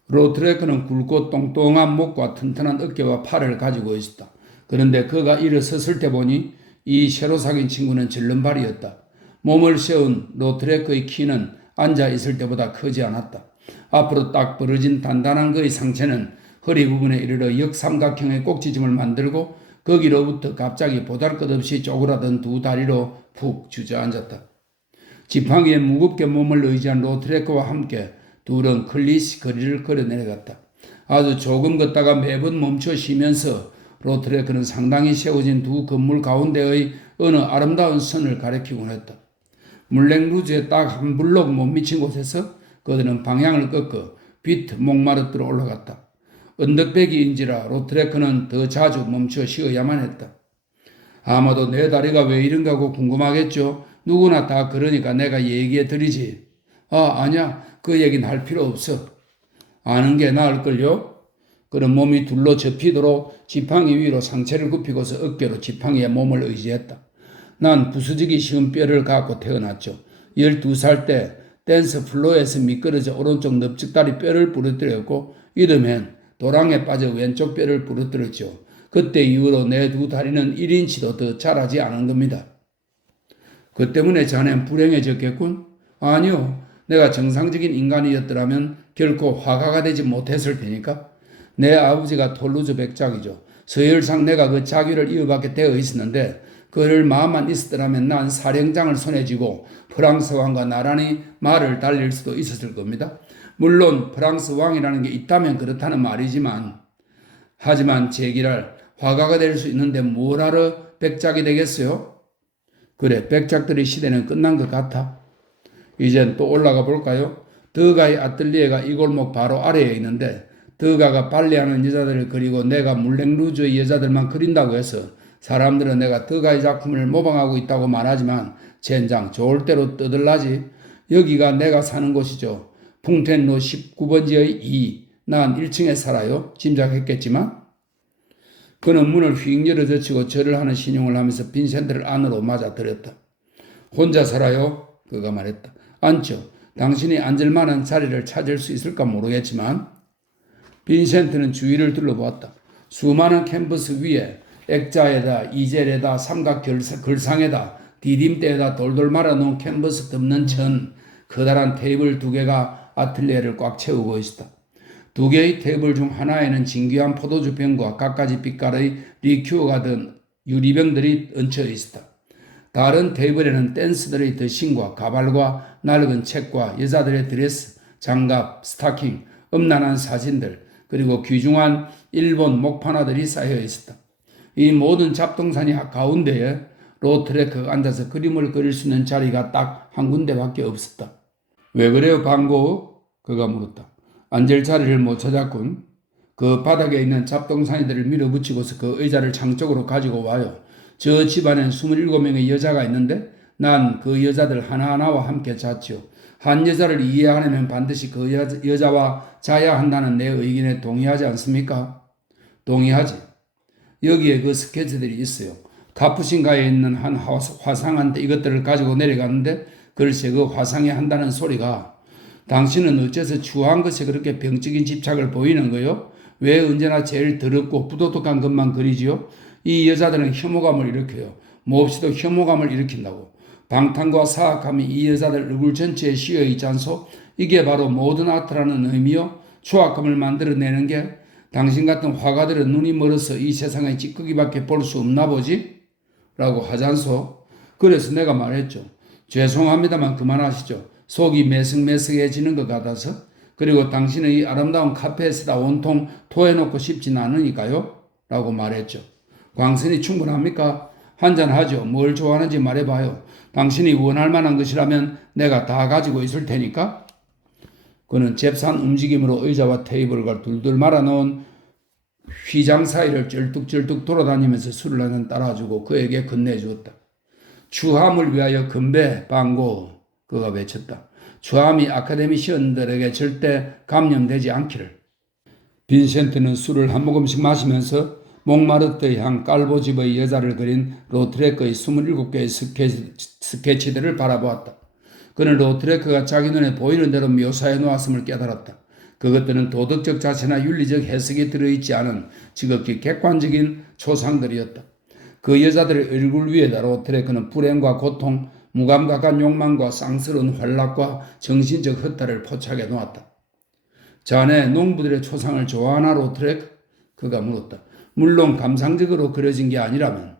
로트레크는 굵고 똥똥한 목과 튼튼한 어깨와 팔을 가지고 있었다. 그런데 그가 일어섰을 때 보니 이 새로 사귄 친구는 절름발이었다. 몸을 세운 로트레크의 키는 앉아 있을 때보다 크지 않았다. 앞으로 딱 벌어진 단단한 그의 상체는 허리 부분에 이르러 역삼각형의 꼭지점을 만들고 거기로부터 갑자기 보잘것없이 쪼그라든 두 다리로 푹 주저앉았다. 지팡이에 무겁게 몸을 의지한 로트레크와 함께 둘은 클리시 거리를 걸어 내려갔다. 아주 조금 걷다가 매번 멈춰 쉬면서 로트레크는 상당히 세워진 두 건물 가운데의 어느 아름다운 선을 가리키곤 했다. 물냉루즈에 딱 한 블록 못 미친 곳에서 그들은 방향을 꺾어 비트 목마르트로 올라갔다. 언덕배기인지라 로트레크는 더 자주 멈춰 쉬어야만 했다. 아마도 내 다리가 왜 이런가 하고 궁금하겠죠. 누구나 다 그러니까 내가 얘기해 드리지. 아니야. 그 얘기는 할 필요 없어. 아는 게 나을걸요? 그런 몸이 둘러 접히도록 지팡이 위로 상체를 굽히고서 어깨로 지팡이에 몸을 의지했다. 난 부수지기 쉬운 뼈를 갖고 태어났죠. 12살 때 댄스 플로어에서 미끄러져 오른쪽 넓적다리 뼈를 부러뜨렸고 이듬해엔 도랑에 빠져 왼쪽 뼈를 부러뜨렸죠. 그때 이후로 내 두 다리는 1인치도 더 자라지 않은 겁니다. 그 때문에 자넨 불행해졌겠군? 아니요. 내가 정상적인 인간이었더라면 결코 화가가 되지 못했을 테니까. 내 아버지가 톨루즈 백작이죠. 서열상 내가 그 자기를 이어받게 되어 있었는데 그를 마음만 있었더라면 난 사령장을 손에 쥐고 프랑스 왕과 나란히 말을 달릴 수도 있었을 겁니다. 물론 프랑스 왕이라는 게 있다면 그렇다는 말이지만 하지만 제기랄 화가가 될 수 있는데 뭘 하러 백작이 되겠어요? 그래, 백작들의 시대는 끝난 것 같아. 이젠 또 올라가 볼까요? 드가의 아틀리에가 이 골목 바로 아래에 있는데 드가가 발레하는 여자들을 그리고 내가 물냉루즈의 여자들만 그린다고 해서 사람들은 내가 드가의 작품을 모방하고 있다고 말하지만 젠장 좋을 대로 떠들라지. 여기가 내가 사는 곳이죠. 풍텐로 19번지의 2. 난 1층에 살아요. 짐작했겠지만. 그는 문을 휙 열어젖히고 절을 하는 신용을 하면서 빈센트를 안으로 맞아들였다. 혼자 살아요? 그가 말했다. 앉죠. 당신이 앉을 만한 자리를 찾을 수 있을까 모르겠지만 빈센트는 주위를 둘러보았다. 수많은 캔버스 위에 액자에다 이젤에다 삼각 글상에다 디딤대에다 돌돌 말아놓은 캔버스 덮는 천 커다란 테이블 2개가 아틀리에를 꽉 채우고 있었다. 2개의 테이블 중 하나에는 진귀한 포도주병과 갖가지 빛깔의 리큐어가 든 유리병들이 얹혀 있었다. 다른 테이블에는 댄스들의 드신과 가발과 낡은 책과 여자들의 드레스, 장갑, 스타킹, 음란한 사진들, 그리고 귀중한 일본 목판화들이 쌓여 있었다. 이 모든 잡동사니 가운데에 로트레크가 앉아서 그림을 그릴 수 있는 자리가 딱 한 군데밖에 없었다. 왜 그래요, 방고? 그가 물었다. 앉을 자리를 못 찾았군. 그 바닥에 있는 잡동사니들을 밀어붙이고서 그 의자를 창 쪽으로 가지고 와요. 저 집안엔 27명의 여자가 있는데 난 그 여자들 하나하나와 함께 잤죠. 한 여자를 이해하려면 반드시 그 여자와 자야 한다는 내 의견에 동의하지 않습니까? 동의하지. 여기에 그 스케치들이 있어요. 카푸신가에 있는 한 화상한테 이것들을 가지고 내려갔는데 글쎄 그 화상이 한다는 소리가 당신은 어째서 추한 것에 그렇게 병적인 집착을 보이는 거요? 왜 언제나 제일 더럽고 부도덕한 것만 그리지요? 이 여자들은 혐오감을 일으켜요. 몹시도 혐오감을 일으킨다고. 방탕과 사악함이 이 여자들 얼굴 전체에 씌어 있지 않소? 이게 바로 모든 아트라는 의미요. 추악함을 만들어내는 게 당신 같은 화가들은 눈이 멀어서 이 세상의 찌꺼기밖에 볼 수 없나 보지? 라고 하지 않소? 그래서 내가 말했죠. 죄송합니다만 그만하시죠. 속이 메석메석해지는 것 같아서. 그리고 당신은 이 아름다운 카페에서다 온통 토해놓고 싶진 않으니까요. 라고 말했죠. 광선이 충분합니까? 한잔하죠. 뭘 좋아하는지 말해봐요. 당신이 원할 만한 것이라면 내가 다 가지고 있을 테니까. 그는 잽싼 움직임으로 의자와 테이블과 둘둘 말아놓은 휘장 사이를 쩔뚝쩔뚝 돌아다니면서 술을 한잔 따라주고 그에게 건네주었다. 추함을 위하여 건배, 방고, 그가 외쳤다. 추함이 아카데미시언들에게 절대 감염되지 않기를. 빈센트는 술을 한 모금씩 마시면서 몽마르트의 한 깔보집의 여자를 그린 로트레크의 27개의 스케치들을 바라보았다. 그는 로트레크가 자기 눈에 보이는 대로 묘사해 놓았음을 깨달았다. 그것들은 도덕적 자세나 윤리적 해석이 들어있지 않은 지극히 객관적인 초상들이었다. 그 여자들의 얼굴 위에다 로트레크는 불행과 고통, 무감각한 욕망과 쌍스러운 활락과 정신적 허탈을 포착해 놓았다. 자네 농부들의 초상을 좋아하나 로트레크? 그가 물었다. 물론 감상적으로 그려진 게 아니라면.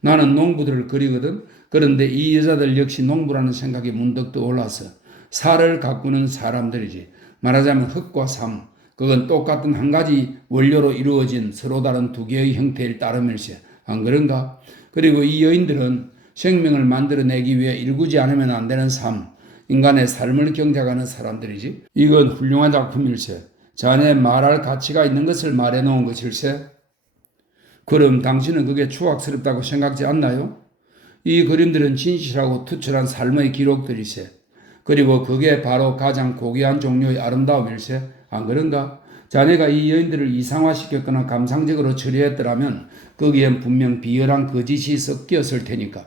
나는 농부들을 그리거든. 그런데 이 여자들 역시 농부라는 생각이 문득 떠올라서 살을 가꾸는 사람들이지. 말하자면 흙과 삶, 그건 똑같은 한 가지 원료로 이루어진 서로 다른 두 개의 형태일 따름일세. 안 그런가? 그리고 이 여인들은 생명을 만들어내기 위해 일구지 않으면 안 되는 삶, 인간의 삶을 경작하는 사람들이지. 이건 훌륭한 작품일세. 자네 말할 가치가 있는 것을 말해놓은 것일세. 그럼 당신은 그게 추악스럽다고 생각지 않나요? 이 그림들은 진실하고 투철한 삶의 기록들이세. 그리고 그게 바로 가장 고귀한 종류의 아름다움일세. 안 그런가? 자네가 이 여인들을 이상화시켰거나 감상적으로 처리했더라면 거기엔 분명 비열한 거짓이 섞였을 테니까.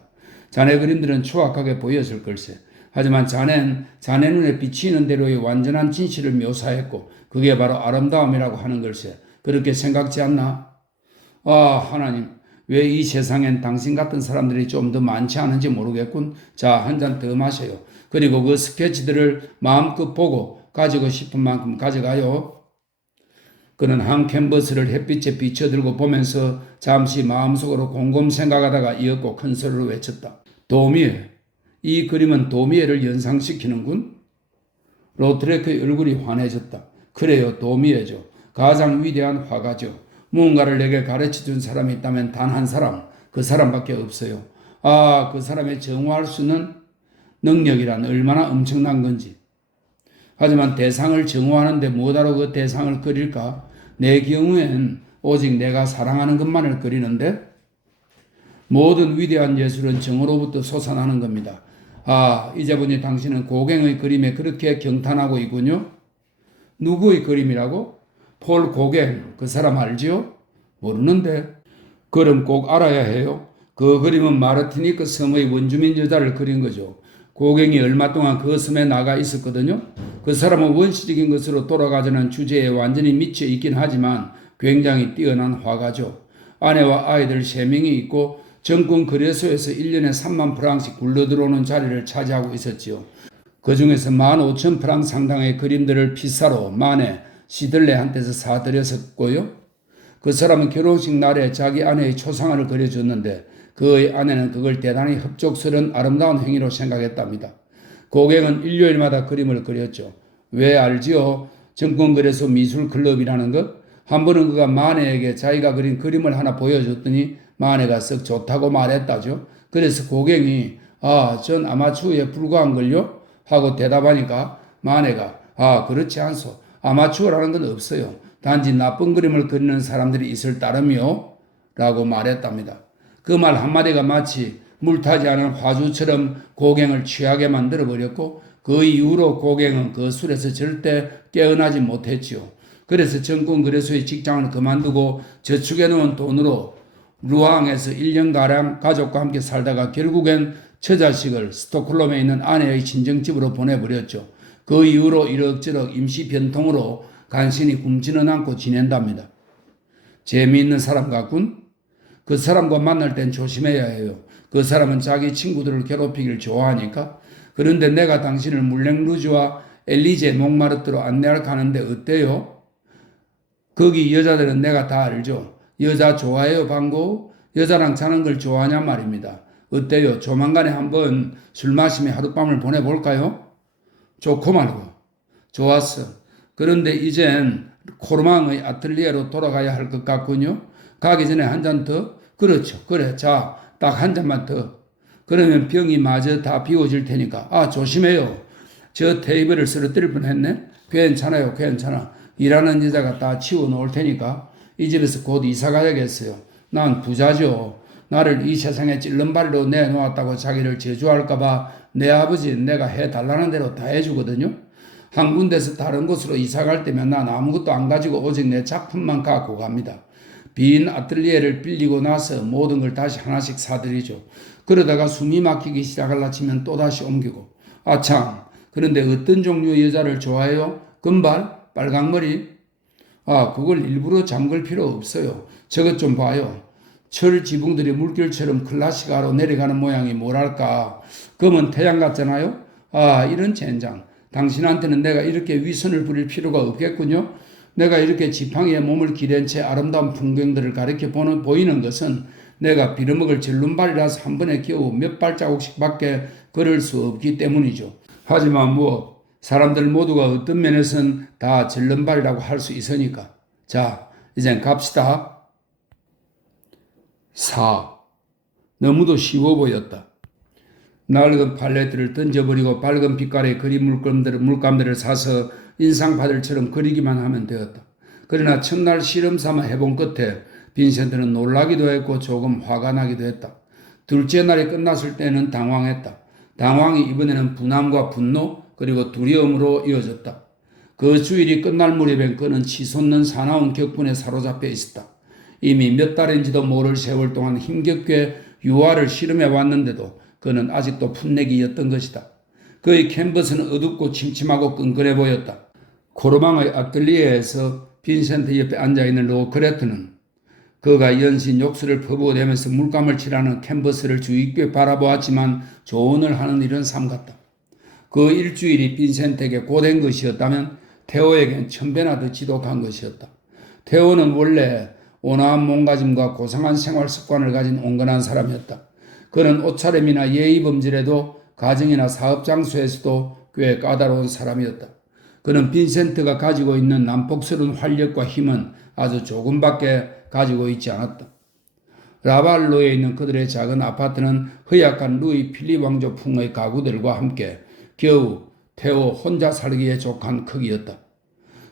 자네 그림들은 추악하게 보였을 걸세. 하지만 자넨 자네 눈에 비치는 대로의 완전한 진실을 묘사했고 그게 바로 아름다움이라고 하는 걸세. 그렇게 생각지 않나? 아, 하나님, 왜 이 세상엔 당신 같은 사람들이 좀 더 많지 않은지 모르겠군. 자, 한 잔 더 마셔요. 그리고 그 스케치들을 마음껏 보고 가지고 싶은 만큼 가져가요. 그는 한 캔버스를 햇빛에 비춰들고 보면서 잠시 마음속으로 곰곰 생각하다가 이었고 큰 소리로 외쳤다. 도미에, 이 그림은 도미에를 연상시키는군. 로트레크의 얼굴이 환해졌다. 그래요, 도미에죠. 가장 위대한 화가죠. 무언가를 내게 가르쳐준 사람이 있다면 단 한 사람, 그 사람밖에 없어요. 아, 그 사람의 정화할 수 있는 능력이란 얼마나 엄청난 건지. 하지만 대상을 정화하는데 뭐하러 그 대상을 그릴까? 내 경우엔 오직 내가 사랑하는 것만을 그리는데 모든 위대한 예술은 정으로부터 솟아나는 겁니다. 아, 이제 보니 당신은 고갱의 그림에 그렇게 경탄하고 있군요. 누구의 그림이라고? 폴 고갱, 그 사람 알지요? 모르는데. 그럼 꼭 알아야 해요. 그 그림은 마르티니크 섬의 원주민 여자를 그린 거죠. 고갱이 얼마 동안 그 섬에 나가 있었거든요. 그 사람은 원시적인 것으로 돌아가자는 주제에 완전히 미쳐 있긴 하지만 굉장히 뛰어난 화가죠. 아내와 아이들 3명이 있고 정권 거래소에서 1년에 3만 프랑씩 굴러들어오는 자리를 차지하고 있었지요. 그 중에서 15,000프랑 상당의 그림들을 피사로 만에 시들레한테서 사들였었고요. 그 사람은 결혼식 날에 자기 아내의 초상화를 그려줬는데 그의 아내는 그걸 대단히 흡족스러운 아름다운 행위로 생각했답니다. 고갱은 일요일마다 그림을 그렸죠. 왜 알지요? 정권거래소 미술클럽이라는 것? 한 번은 그가 마네에게 자기가 그린 그림을 하나 보여줬더니 마네가 썩 좋다고 말했다죠. 그래서 고갱이 전 아마추어에 불과한걸요? 하고 대답하니까 마네가 그렇지 않소. 아마추어라는 건 없어요. 단지 나쁜 그림을 그리는 사람들이 있을 따름이요. 라고 말했답니다. 그 말 한마디가 마치 물타지 않은 화주처럼 고갱을 취하게 만들어버렸고 그 이후로 고갱은 그 술에서 절대 깨어나지 못했지요. 그래서 정권거래소의 직장을 그만두고 저축해놓은 돈으로 루앙에서 1년가량 가족과 함께 살다가 결국엔 처자식을 스톡홀름에 있는 아내의 친정집으로 보내버렸죠. 그 이후로 이럭저럭 임시 변통으로 간신히 굶지는 않고 지낸답니다. 재미있는 사람 같군? 그 사람과 만날 땐 조심해야 해요. 그 사람은 자기 친구들을 괴롭히기를 좋아하니까. 그런데 내가 당신을 물랭루즈와 엘리제 몽마르트로 안내할 하는데 어때요? 거기 여자들은 내가 다 알죠. 여자 좋아해요, 방구? 여자랑 자는 걸 좋아하냐 말입니다. 어때요? 조만간에 한번 술 마시며 하룻밤을 보내볼까요? 좋고 말고. 좋았어. 그런데 이젠 코르망의 아틀리에로 돌아가야 할 것 같군요. 가기 전에 한 잔 더? 그렇죠. 그래. 자, 딱 한 잔만 더. 그러면 병이 마저 다 비워질 테니까. 아, 조심해요. 저 테이블을 쓰러뜨릴 뻔했네. 괜찮아요. 괜찮아. 일하는 여자가 다 치워놓을 테니까 이 집에서 곧 이사 가야겠어요. 난 부자죠. 나를 이 세상에 찔름발로 내놓았다고 자기를 저주할까봐 내 아버지는 내가 해달라는 대로 다 해주거든요. 한 군데서 다른 곳으로 이사 갈 때면 난 아무것도 안 가지고 오직 내 작품만 갖고 갑니다. 빈 아틀리에를 빌리고 나서 모든 걸 다시 하나씩 사들이죠. 그러다가 숨이 막히기 시작할라 치면 또다시 옮기고. 아참, 그런데 어떤 종류의 여자를 좋아해요? 금발? 빨강머리? 아, 그걸 일부러 잠글 필요 없어요. 저것 좀 봐요. 철 지붕들이 물결처럼 클라시가로 내려가는 모양이 뭐랄까. 검은 태양 같잖아요? 아, 이런 젠장. 당신한테는 내가 이렇게 위선을 부릴 필요가 없겠군요. 내가 이렇게 지팡이에 몸을 기댄 채 아름다운 풍경들을 가리켜 보이는 것은 내가 빌어먹을 절름발이라서 한 번에 겨우 몇 발자국씩밖에 걸을 수 없기 때문이죠. 하지만 뭐 사람들 모두가 어떤 면에서는 다 절름발이라고 할 수 있으니까. 자, 이젠 갑시다. 4. 너무도 쉬워 보였다. 낡은 팔레트를 던져버리고 밝은 빛깔의 그림 물감들을 사서 인상파들처럼 그리기만 하면 되었다. 그러나 첫날 실험 삼아 해본 끝에 빈센트는 놀라기도 했고 조금 화가 나기도 했다. 둘째 날이 끝났을 때는 당황했다. 당황이 이번에는 분함과 분노 그리고 두려움으로 이어졌다. 그 주일이 끝날 무렵엔 그는 치솟는 사나운 격분에 사로잡혀 있었다. 이미 몇 달인지도 모를 세월 동안 힘겹게 유화를 실험해 왔는데도 그는 아직도 풋내기였던 것이다. 그의 캔버스는 어둡고 침침하고 끈끈해 보였다. 코르망의 아틀리에에서 빈센트 옆에 앉아있는 로크레트는 그가 연신 욕설을 퍼부어대면서 물감을 칠하는 캔버스를 주의 깊게 바라보았지만 조언을 하는 일은 삼갔다. 그 일주일이 빈센트에게 고된 것이었다면 테오에겐 천배나 더 지독한 것이었다. 테오는 원래 온화한 몸가짐과 고상한 생활 습관을 가진 온건한 사람이었다. 그는 옷차림이나 예의 범절에도 가정이나 사업 장소에서도 꽤 까다로운 사람이었다. 그는 빈센트가 가지고 있는 난폭스러운 활력과 힘은 아주 조금밖에 가지고 있지 않았다. 라발로에 있는 그들의 작은 아파트는 허약한 루이 필립 왕조풍의 가구들과 함께 겨우 테오 혼자 살기에 족한 크기였다.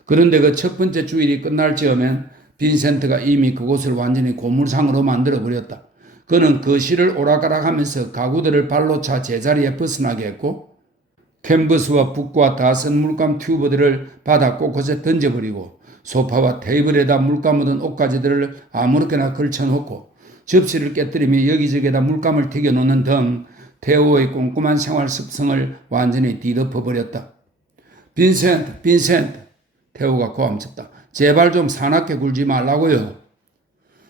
그런데 그 첫 번째 주일이 끝날 즈음엔 빈센트가 이미 그곳을 완전히 고물상으로 만들어버렸다. 그는 거실을 오락가락하면서 가구들을 발로 차 제자리에 벗어나게 했고 캔버스와 붓과 다 쓴 물감 튜브들을 바닥 곳곳에 던져버리고 소파와 테이블에다 물감 묻은 옷가지들을 아무렇게나 걸쳐놓고 접시를 깨뜨리며 여기저기에다 물감을 튀겨놓는 등 테오의 꼼꼼한 생활 습성을 완전히 뒤덮어버렸다. 빈센트! 테오가 고함쳤다. 제발 좀 사납게 굴지 말라고요.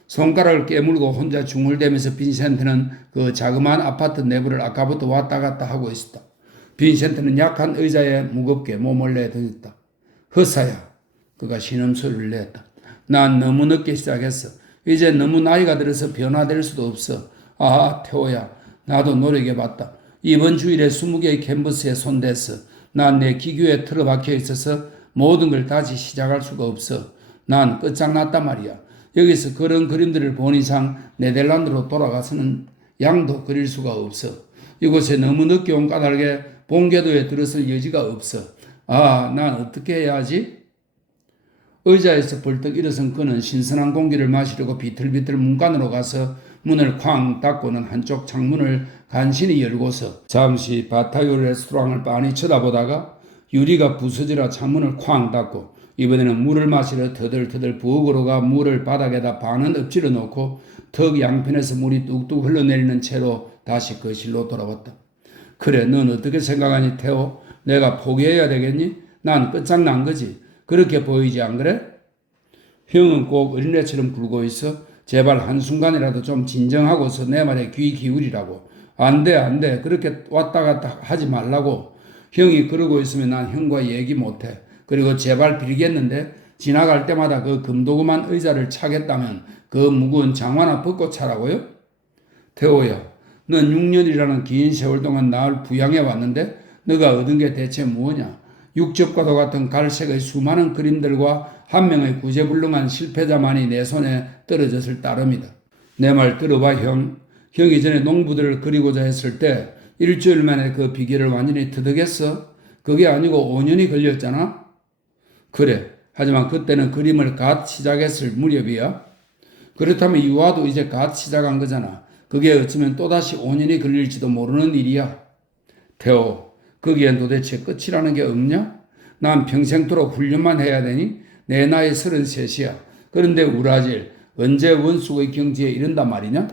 손가락을 깨물고 혼자 중얼대면서 빈센트는 그 자그마한 아파트 내부를 아까부터 왔다 갔다 하고 있었다. 빈센트는 약한 의자에 무겁게 몸을 내던졌다. 허사야. 그가 신음소리를 냈다. 난 너무 늦게 시작했어. 이제 너무 나이가 들어서 변화될 수도 없어. 아, 테오야. 나도 노력해봤다. 이번 주일에 20개의 캔버스에 손댔어. 난 내 기교에 틀어박혀 있어서 모든 걸 다시 시작할 수가 없어. 난 끝장났단 말이야. 여기서 그런 그림들을 본 이상 네덜란드로 돌아가서는 양도 그릴 수가 없어. 이곳에 너무 늦게 온 까닭에 본궤도에 들어설 여지가 없어. 아, 난 어떻게 해야 하지? 의자에서 벌떡 일어선 그는 신선한 공기를 마시려고 비틀비틀 문간으로 가서 문을 쾅 닫고는 한쪽 창문을 간신히 열고서 잠시 바타요 레스토랑을 빤히 쳐다보다가 유리가 부서지라 창문을 쾅 닫고 이번에는 물을 마시러 터덜터덜 부엌으로 가 물을 바닥에다 반은 엎질러 놓고 턱 양편에서 물이 뚝뚝 흘러내리는 채로 다시 거실로 돌아왔다. 그래, 넌 어떻게 생각하니, 태호? 내가 포기해야 되겠니? 난 끝장난 거지. 그렇게 보이지 안 그래? 형은 꼭 어린애처럼 굴고 있어. 제발 한순간이라도 좀 진정하고서 내 말에 귀 기울이라고. 안 돼, 안 돼. 그렇게 왔다 갔다 하지 말라고. 형이 그러고 있으면 난 형과 얘기 못해. 그리고 제발 빌겠는데 지나갈 때마다 그 금도구만 의자를 차겠다면 그 무거운 장화나 벗고 차라고요? 태호야, 넌 6년이라는 긴 세월 동안 나를 부양해 왔는데 너가 얻은 게 대체 뭐냐? 육접과도 같은 갈색의 수많은 그림들과 한 명의 구제불능한 실패자만이 내 손에 떨어졌을 따름이다. 내 말 들어봐, 형. 형이 전에 농부들을 그리고자 했을 때 일주일 만에 그 비결을 완전히 터득했어. 그게 아니고 5년이 걸렸잖아. 그래. 하지만 그때는 그림을 갓 시작했을 무렵이야. 그렇다면 유화도 이제 갓 시작한 거잖아. 그게 어쩌면 또다시 5년이 걸릴지도 모르는 일이야. 태호, 거기엔 도대체 끝이라는 게 없냐? 난 평생토록 훈련만 해야 되니? 내 나이 33이야. 그런데 우라질, 언제 원숙의 경지에 이른단 말이냐?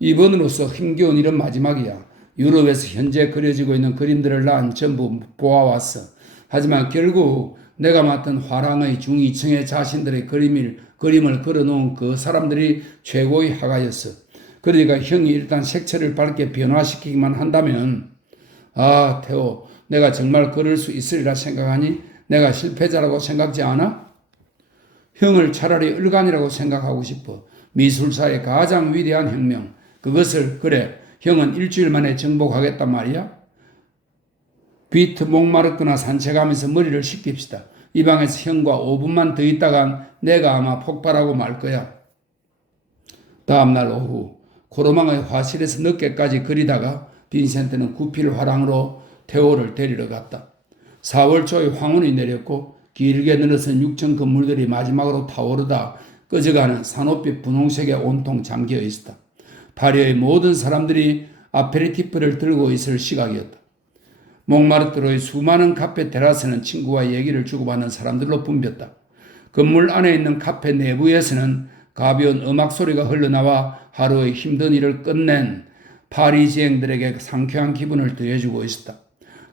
이번으로서 힘겨운 일은 마지막이야. 유럽에서 현재 그려지고 있는 그림들을 난 전부 보아왔어. 하지만 결국 내가 맡은 화랑의 중위층의 자신들의 그림을 그려놓은 그 사람들이 최고의 화가였어. 그러니까 형이 일단 색채를 밝게 변화시키기만 한다면, 아, 태호, 내가 정말 그럴 수 있으리라 생각하니? 내가 실패자라고 생각지 않아? 형을 차라리 을간이라고 생각하고 싶어. 미술사의 가장 위대한 혁명. 그것을, 그래, 형은 일주일 만에 정복하겠단 말이야? 비트 목마르거나 산책하면서 머리를 식힙시다. 이 방에서 형과 5분만 더 있다간 내가 아마 폭발하고 말 거야. 다음날 오후 코로망의 화실에서 늦게까지 그리다가 빈센트는 구필 화랑으로 태호를 데리러 갔다. 4월 초에 황혼이 내렸고 길게 늘어선 6층 건물들이 마지막으로 타오르다 꺼져가는 산호빛 분홍색에 온통 잠겨 있었다. 파리의 모든 사람들이 아페리티프를 들고 있을 시각이었다. 몽마르트로의 수많은 카페 테라스는 친구와 얘기를 주고받는 사람들로 붐볐다. 건물 안에 있는 카페 내부에서는 가벼운 음악 소리가 흘러나와 하루의 힘든 일을 끝낸 파리지앵들에게 상쾌한 기분을 더해주고 있었다.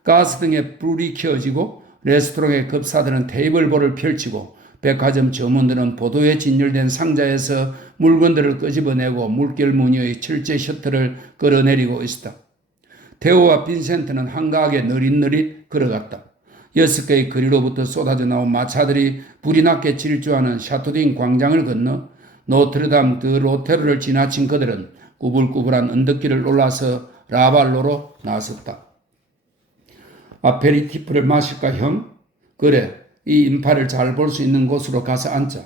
가스등에 불이 켜지고 레스토랑의 급사들은 테이블볼을 펼치고 백화점 점원들은 보도에 진열된 상자에서 물건들을 끄집어내고 물결 무늬의 철제 셔틀을 끌어내리고 있었다. 태호와 빈센트는 한가하게 느릿느릿 걸어갔다. 6개의 거리로부터 쏟아져 나온 마차들이 불이 나게 질주하는 샤토딩 광장을 건너 노트르담 드 로테르를 지나친 그들은 꾸불꾸불한 언덕길을 올라서 라발로로 나섰다. 아페리티프를 마실까, 형? 그래, 이 인파를 잘 볼 수 있는 곳으로 가서 앉자.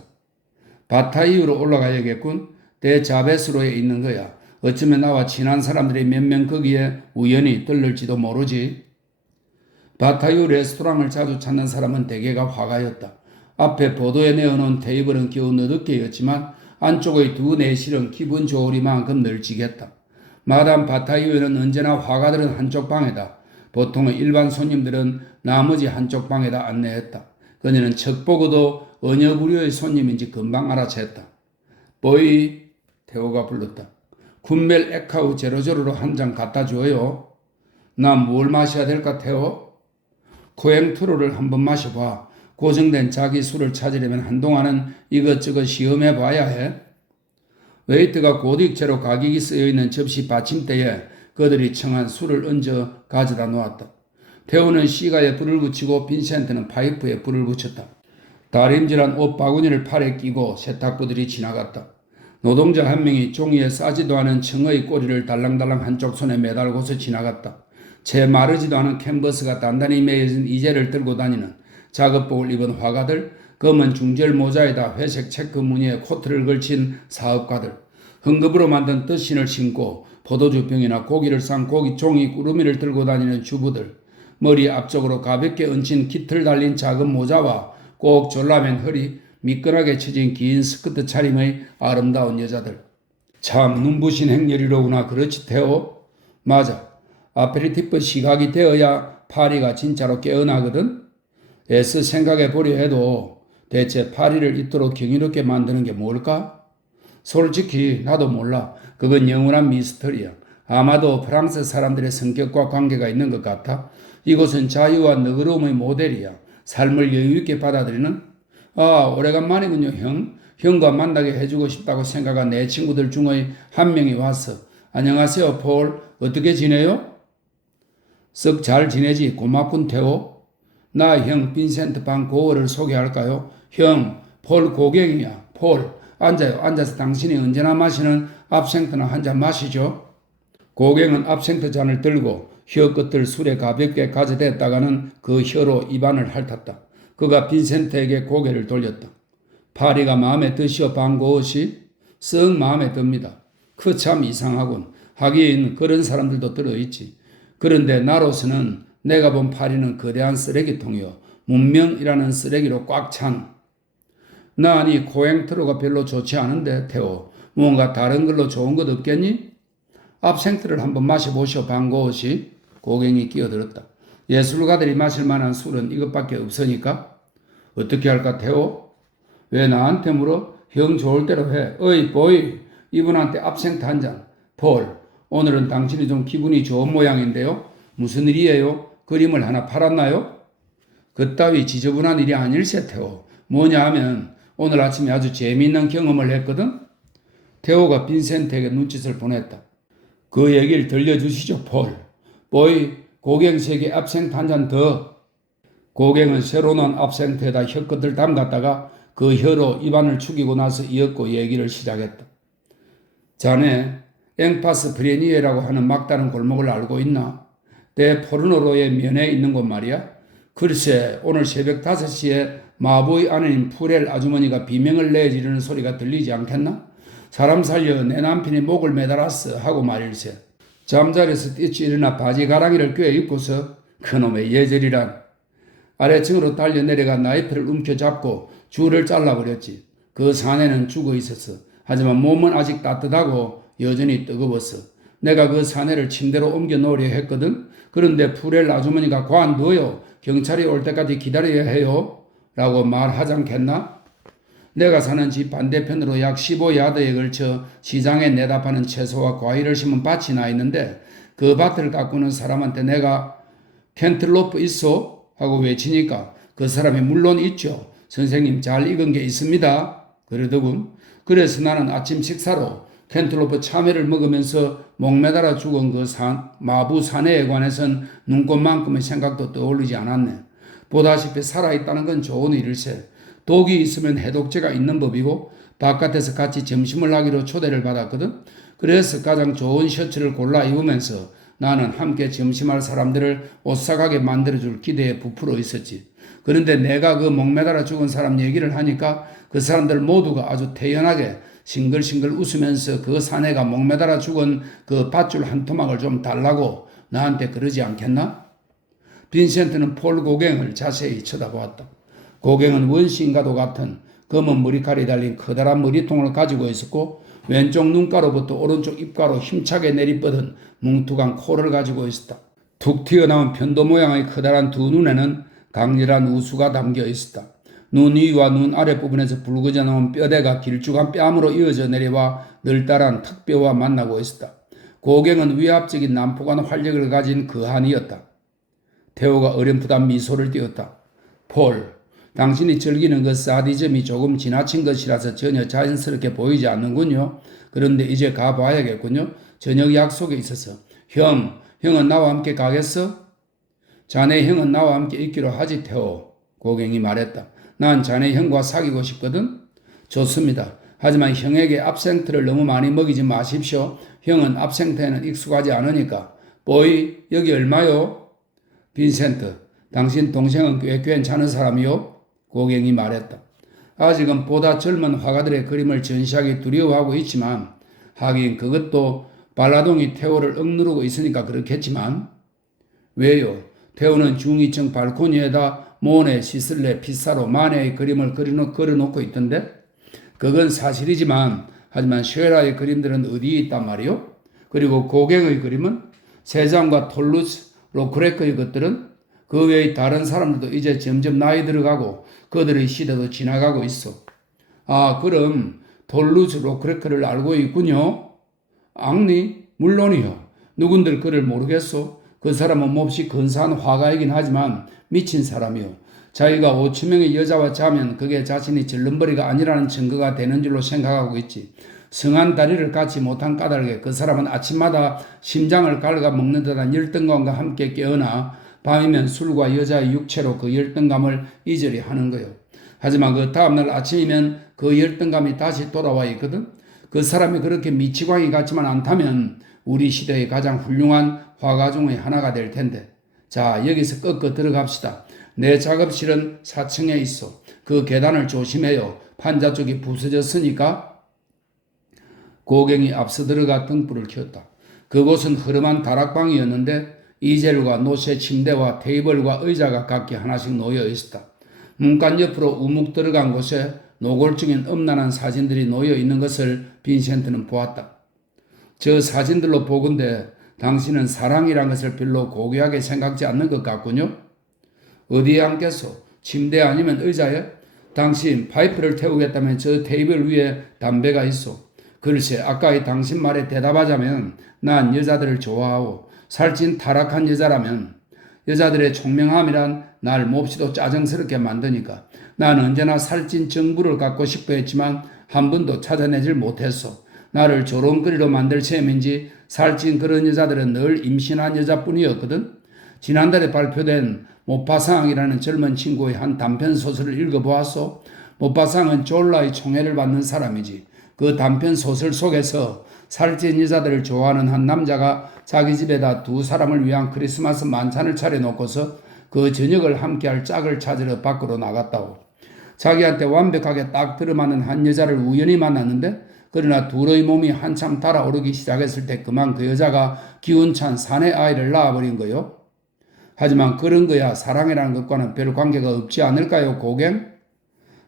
바타이유로 올라가야겠군. 대자베스로에 있는 거야. 어쩌면 나와 친한 사람들이 몇 명 거기에 우연히 들를지도 모르지. 바타이유 레스토랑을 자주 찾는 사람은 대개가 화가였다. 앞에 보도에 내어놓은 테이블은 겨우 너댓개였지만 안쪽의 두 내실은 기분 좋으리만큼 널찍했다. 마담 바타이유에는 언제나 화가들은 한쪽 방에다, 보통의 일반 손님들은 나머지 한쪽 방에다 안내했다. 그녀는 척 보고도 어느 부류의 손님인지 금방 알아챘다. 보이, 태호가 불렀다. 쿰멜 에카우 제로제로로 한 잔 갖다 줘요. 나 뭘 마셔야 될까, 태호? 코엥트로를 한번 마셔봐. 고정된 자기 술을 찾으려면 한동안은 이것저것 시험해 봐야 해. 웨이트가 고딕체로 가격이 쓰여있는 접시 받침대에 그들이 청한 술을 얹어 가져다 놓았다. 태호는 시가에 불을 붙이고 빈센트는 파이프에 불을 붙였다. 다림질한 옷 바구니를 팔에 끼고 세탁부들이 지나갔다. 노동자 한 명이 종이에 싸지도 않은 청의 꼬리를 달랑달랑 한쪽 손에 매달고서 지나갔다. 채 마르지도 않은 캔버스가 단단히 매여진 이제를 들고 다니는 작업복을 입은 화가들, 검은 중절 모자에다 회색 체크 무늬의 코트를 걸친 사업가들, 헝겊으로 만든 뜻신을 신고 포도주병이나 고기를 싼 고기 종이 꾸러미를 들고 다니는 주부들, 머리 앞쪽으로 가볍게 얹힌 깃을 달린 작은 모자와 꼭 졸라맨 허리, 미끈하게 쳐진 긴 스커트 차림의 아름다운 여자들. 참 눈부신 행렬이로구나. 그렇지, 태호? 맞아. 아페리티프 시각이 되어야 파리가 진짜로 깨어나거든. 애써 생각해 보려 해도 대체 파리를 이토록 경이롭게 만드는 게 뭘까? 솔직히 나도 몰라. 그건 영원한 미스터리야. 아마도 프랑스 사람들의 성격과 관계가 있는 것 같아. 이곳은 자유와 너그러움의 모델이야. 삶을 여유있게 받아들이는? 아, 오래간만이군요, 형. 형과 만나게 해주고 싶다고 생각한 내 친구들 중의 한 명이 왔어. 안녕하세요, 폴. 어떻게 지내요? 썩 잘 지내지. 고맙군, 태호. 나 형 빈센트 반 고어를 소개할까요? 형, 폴 고갱이야. 폴, 앉아요. 앉아서 당신이 언제나 마시는 압생트나 한 잔 마시죠. 고갱은 압생트 잔을 들고 혀 끝을 술에 가볍게 가져댔다가는 그 혀로 입안을 핥았다. 그가 빈센트에게 고개를 돌렸다. 파리가 마음에 드시오 반고엇이? 썩 마음에 듭니다. 그 참 이상하군. 하긴 그런 사람들도 들어있지. 그런데 나로서는 내가 본 파리는 거대한 쓰레기통이요. 문명이라는 쓰레기로 꽉 찬. 나 아니 코행트로가 별로 좋지 않은데 태호. 뭔가 다른 걸로 좋은 것 없겠니? 압생트를 한번 마셔보시오 반고엇이. 고갱이 끼어들었다. 예술가들이 마실 만한 술은 이것밖에 없으니까. 어떻게 할까 태호? 왜 나한테 물어? 형 좋을 대로 해. 어이 보이. 이분한테 압생트 한 잔. 폴. 오늘은 당신이 좀 기분이 좋은 모양인데요. 무슨 일이에요? 그림을 하나 팔았나요? 그따위 지저분한 일이 아닐세 태호. 뭐냐 하면 오늘 아침에 아주 재미있는 경험을 했거든. 태호가 빈센트에게 눈짓을 보냈다. 그 얘기를 들려주시죠 폴. 보이 고갱씨에게 압생트 한 잔 더. 고갱은 새로 넣은 압생트에다 혀끝을 담갔다가 그 혀로 입안을 축이고 나서 이었고 얘기를 시작했다. 자네 앵파스 프레니에라고 하는 막다른 골목을 알고 있나? 내 포르노로의 면에 있는 곳 말이야. 글쎄 오늘 새벽 5시에 마부의 아내인 푸렐 아주머니가 비명을 내지르는 소리가 들리지 않겠나? 사람 살려 내 남편이 목을 매달았어 하고 말일세. 잠자리에서 뛰치 일어나 바지 가랑이를 꿰 입고서 그놈의 예절이란. 아래층으로 달려 내려가 나이프를 움켜잡고 줄을 잘라버렸지. 그 사내는 죽어 있었어. 하지만 몸은 아직 따뜻하고 여전히 뜨거웠어. 내가 그 사내를 침대로 옮겨 놓으려 했거든. 그런데 푸렐 아주머니가 관둬요. 경찰이 올 때까지 기다려야 해요. 라고 말하지 않겠나? 내가 사는 집 반대편으로 약 15야드에 걸쳐 시장에 내다 파는 채소와 과일을 심은 밭이 나 있는데 그 밭을 가꾸는 사람한테 내가 캔틀로프 있어? 하고 외치니까 그 사람이 물론 있죠. 선생님 잘 익은 게 있습니다. 그러더군. 그래서 나는 아침 식사로 캔틀로프 참외를 먹으면서 목매달아 죽은 그 마부 사내에 관해선 눈꽃만큼의 생각도 떠올리지 않았네. 보다시피 살아있다는 건 좋은 일일세. 독이 있으면 해독제가 있는 법이고 바깥에서 같이 점심을 하기로 초대를 받았거든. 그래서 가장 좋은 셔츠를 골라 입으면서 나는 함께 점심할 사람들을 오싹하게 만들어줄 기대에 부풀어 있었지. 그런데 내가 그 목매달아 죽은 사람 얘기를 하니까 그 사람들 모두가 아주 태연하게 싱글싱글 웃으면서 그 사내가 목매달아 죽은 그 밧줄 한 토막을 좀 달라고 나한테 그러지 않겠나? 빈센트는 폴 고갱을 자세히 쳐다보았다. 고갱은 원시인과도 같은 검은 머리칼이 달린 커다란 머리통을 가지고 있었고 왼쪽 눈가로부터 오른쪽 입가로 힘차게 내리뻗은 뭉툭한 코를 가지고 있었다. 툭 튀어나온 편도 모양의 커다란 두 눈에는 강렬한 우수가 담겨 있었다. 눈 위와 눈 아랫부분에서 붉어져 나온 뼈대가 길쭉한 뺨으로 이어져 내려와 널따란 턱뼈와 만나고 있었다. 고갱은 위압적인 난폭한 활력을 가진 거한이었다. 태호가 어렴풋한 미소를 띄었다. 폴, 당신이 즐기는 그 사디즘이 조금 지나친 것이라서 전혀 자연스럽게 보이지 않는군요. 그런데 이제 가봐야겠군요. 저녁 약속에 있어서. 형은 나와 함께 가겠어? 자네 형은 나와 함께 있기로 하지 태호. 고갱이 말했다. 난 자네 형과 사귀고 싶거든? 좋습니다. 하지만 형에게 압생트를 너무 많이 먹이지 마십시오. 형은 압생트에는 익숙하지 않으니까. 보이, 여기 얼마요? 빈센트, 당신 동생은 꽤 괜찮은 사람이요? 고갱이 말했다. 아직은 보다 젊은 화가들의 그림을 전시하기 두려워하고 있지만 하긴 그것도 발라동이 태호를 억누르고 있으니까 그렇겠지만 왜요? 태호는 중2층 발코니에다 모네, 시슬레, 피사로 마네의 그림을 걸어놓고 있던데 그건 사실이지만 하지만 쉐라의 그림들은 어디에 있단 말이요? 그리고 고갱의 그림은 세잔과 톨루스, 로크레크의 것들은 그 외의 다른 사람들도 이제 점점 나이 들어가고 그들의 시대도 지나가고 있어. 아, 그럼 톨루즈 로크레크를 알고 있군요. 앙리? 물론이요. 누군들 그를 모르겠소. 그 사람은 몹시 근사한 화가이긴 하지만 미친 사람이요. 자기가 5천 명의 여자와 자면 그게 자신이 절름벌이가 아니라는 증거가 되는 줄로 생각하고 있지. 성한 다리를 갖지 못한 까닭에 그 사람은 아침마다 심장을 갉아 먹는 듯한 열등감과 함께 깨어나 밤이면 술과 여자의 육체로 그 열등감을 이절히 하는 거요. 하지만 그 다음날 아침이면 그 열등감이 다시 돌아와 있거든. 그 사람이 그렇게 미치광이 같지만 않다면 우리 시대의 가장 훌륭한 화가 중의 하나가 될 텐데. 자, 여기서 꺾어 들어갑시다. 내 작업실은 4층에 있어. 그 계단을 조심해요. 판자 쪽이 부서졌으니까. 고갱이 앞서 들어가 등불을 켰다. 그곳은 흐름한 다락방이었는데 이젤과 노쇠 침대와 테이블과 의자가 각기 하나씩 놓여 있었다. 문간 옆으로 우묵 들어간 곳에 노골적인 음란한 사진들이 놓여 있는 것을 빈센트는 보았다. 저 사진들로 보건대 당신은 사랑이란 것을 별로 고귀하게 생각지 않는 것 같군요. 어디에 앉겠소? 침대 아니면 의자에? 당신 파이프를 태우겠다면 저 테이블 위에 담배가 있어. 글쎄, 아까의 당신 말에 대답하자면 난 여자들을 좋아하고 살찐 타락한 여자라면 여자들의 총명함이란 날 몹시도 짜증스럽게 만드니까 난 언제나 살찐 정부를 갖고 싶어 했지만 한 번도 찾아내질 못했어. 나를 조롱거리로 만들 셈인지 살찐 그런 여자들은 늘 임신한 여자뿐이었거든. 지난달에 발표된 모파상이라는 젊은 친구의 한 단편 소설을 읽어보았소. 모파상은 졸라의 총애를 받는 사람이지. 그 단편 소설 속에서 살찐 여자들을 좋아하는 한 남자가 자기 집에다 두 사람을 위한 크리스마스 만찬을 차려놓고서 그 저녁을 함께할 짝을 찾으러 밖으로 나갔다고. 자기한테 완벽하게 딱 들어맞는 한 여자를 우연히 만났는데 그러나 둘의 몸이 한참 달아오르기 시작했을 때 그만 그 여자가 기운찬 사내 아이를 낳아버린 거요. 하지만 그런 거야 사랑이라는 것과는 별 관계가 없지 않을까요, 고갱?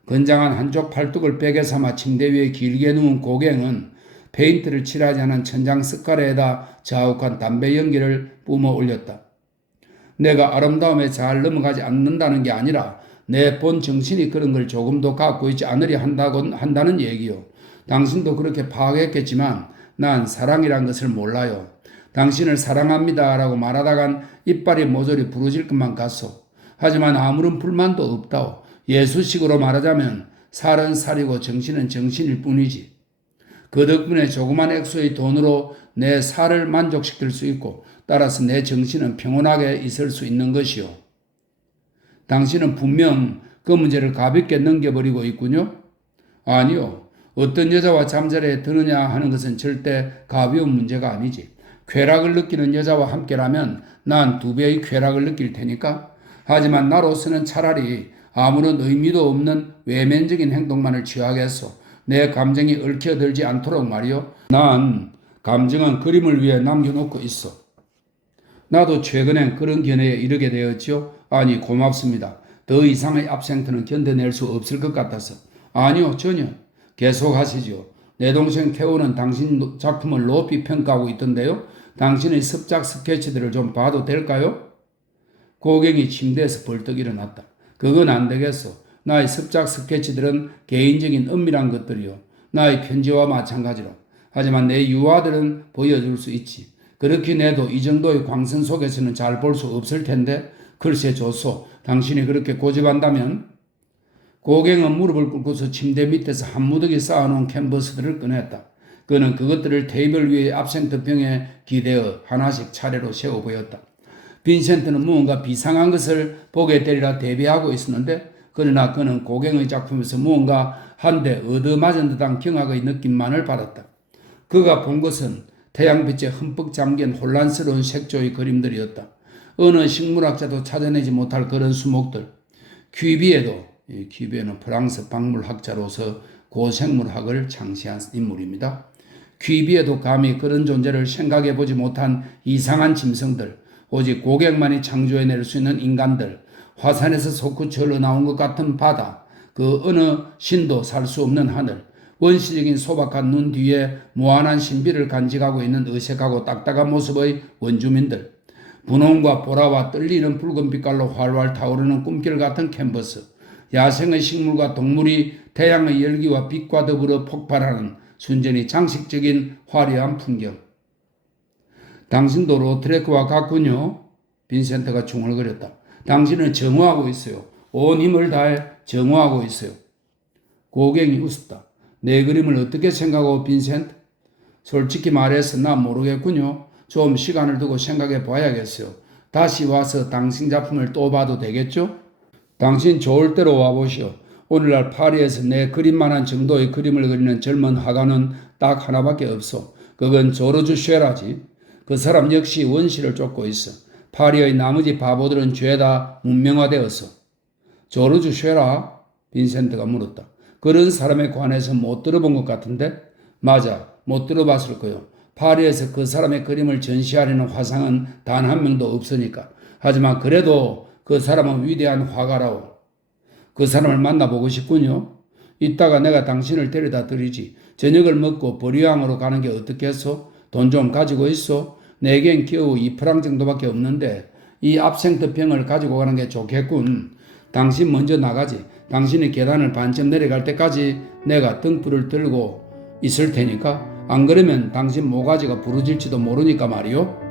건장한 한쪽 팔뚝을 베개 삼아 침대 위에 길게 누운 고갱은 페인트를 칠하지 않은 천장 스카레에다 자욱한 담배 연기를 뿜어 올렸다. 내가 아름다움에 잘 넘어가지 않는다는 게 아니라 내 본 정신이 그런 걸 조금도 갖고 있지 않으려 한다는 얘기요. 당신도 그렇게 파악했겠지만 난 사랑이란 것을 몰라요. 당신을 사랑합니다 라고 말하다간 이빨이 모조리 부러질 것만 같소. 하지만 아무런 불만도 없다오. 예수식으로 말하자면 살은 살이고 정신은 정신일 뿐이지. 그 덕분에 조그만 액수의 돈으로 내 살을 만족시킬 수 있고 따라서 내 정신은 평온하게 있을 수 있는 것이요. 당신은 분명 그 문제를 가볍게 넘겨버리고 있군요. 아니요. 어떤 여자와 잠자리에 드느냐 하는 것은 절대 가벼운 문제가 아니지. 쾌락을 느끼는 여자와 함께라면 난 2배의 쾌락을 느낄 테니까. 하지만 나로서는 차라리 아무런 의미도 없는 외면적인 행동만을 취하겠소. 내 감정이 얽혀들지 않도록 말이요. 난 감정은 그림을 위해 남겨놓고 있어. 나도 최근엔 그런 견해에 이르게 되었지요. 아니 고맙습니다. 더 이상의 압생트는 견뎌낼 수 없을 것 같아서. 아니요 전혀. 계속하시지요. 내 동생 태호는 당신 작품을 높이 평가하고 있던데요. 당신의 습작 스케치들을 좀 봐도 될까요? 고갱이 침대에서 벌떡 일어났다. 그건 안 되겠어. 나의 습작 스케치들은 개인적인 은밀한 것들이요. 나의 편지와 마찬가지로. 하지만 내 유아들은 보여줄 수 있지. 그렇게 내도 이 정도의 광선 속에서는 잘 볼 수 없을 텐데 글쎄 좋소. 당신이 그렇게 고집한다면. 고갱은 무릎을 꿇고서 침대 밑에서 한 무더기 쌓아놓은 캔버스들을 꺼냈다. 그는 그것들을 테이블 위에 압생트 병에 기대어 하나씩 차례로 세워 보였다. 빈센트는 무언가 비상한 것을 보게 되리라 대비하고 있었는데 그러나 그는 고갱의 작품에서 무언가 한데 얻어맞은 듯한 경악의 느낌만을 받았다. 그가 본 것은 태양빛에 흠뻑 잠긴 혼란스러운 색조의 그림들이었다. 어느 식물학자도 찾아내지 못할 그런 수목들. 퀴비에는 프랑스 박물학자로서 고생물학을 창시한 인물입니다. 퀴비에도 감히 그런 존재를 생각해보지 못한 이상한 짐승들, 오직 고객만이 창조해낼 수 있는 인간들, 화산에서 솟구쳐 흘러나온 것 같은 바다, 그 어느 신도 살 수 없는 하늘, 원시적인 소박한 눈 뒤에 무한한 신비를 간직하고 있는 어색하고 딱딱한 모습의 원주민들, 분홍과 보라와 떨리는 붉은 빛깔로 활활 타오르는 꿈길 같은 캔버스, 야생의 식물과 동물이 태양의 열기와 빛과 더불어 폭발하는 순전히 장식적인 화려한 풍경. 당신도 로트레크와 같군요. 빈센트가 중얼거렸다. 당신은 정오하고 있어요. 온 힘을 다해 정오하고 있어요. 고갱이 웃었다. 내 그림을 어떻게 생각하고 빈센트? 솔직히 말해서 나 모르겠군요. 좀 시간을 두고 생각해 봐야겠어요. 다시 와서 당신 작품을 또 봐도 되겠죠? 당신 좋을 대로 와보시오. 오늘날 파리에서 내 그림만한 정도의 그림을 그리는 젊은 화가는 딱 하나밖에 없어. 그건 조르주 쉐라지. 그 사람 역시 원시를 쫓고 있어. 파리의 나머지 바보들은 죄다 문명화되었어. 조르주 쉐라? 빈센트가 물었다. 그런 사람에 관해서 못 들어본 것 같은데? 맞아, 못 들어봤을 거요. 파리에서 그 사람의 그림을 전시하려는 화상은 단 한 명도 없으니까. 하지만 그래도 그 사람은 위대한 화가라오. 그 사람을 만나보고 싶군요. 이따가 내가 당신을 데려다 드리지. 저녁을 먹고 보리앙으로 가는 게 어떻겠소? 돈 좀 가지고 있어? 내겐 겨우 2프랑 정도밖에 없는데 이 압생트 병을 가지고 가는 게 좋겠군. 당신 먼저 나가지. 당신이 계단을 반쯤 내려갈 때까지 내가 등불을 들고 있을 테니까. 안 그러면 당신 모가지가 부러질지도 모르니까 말이요.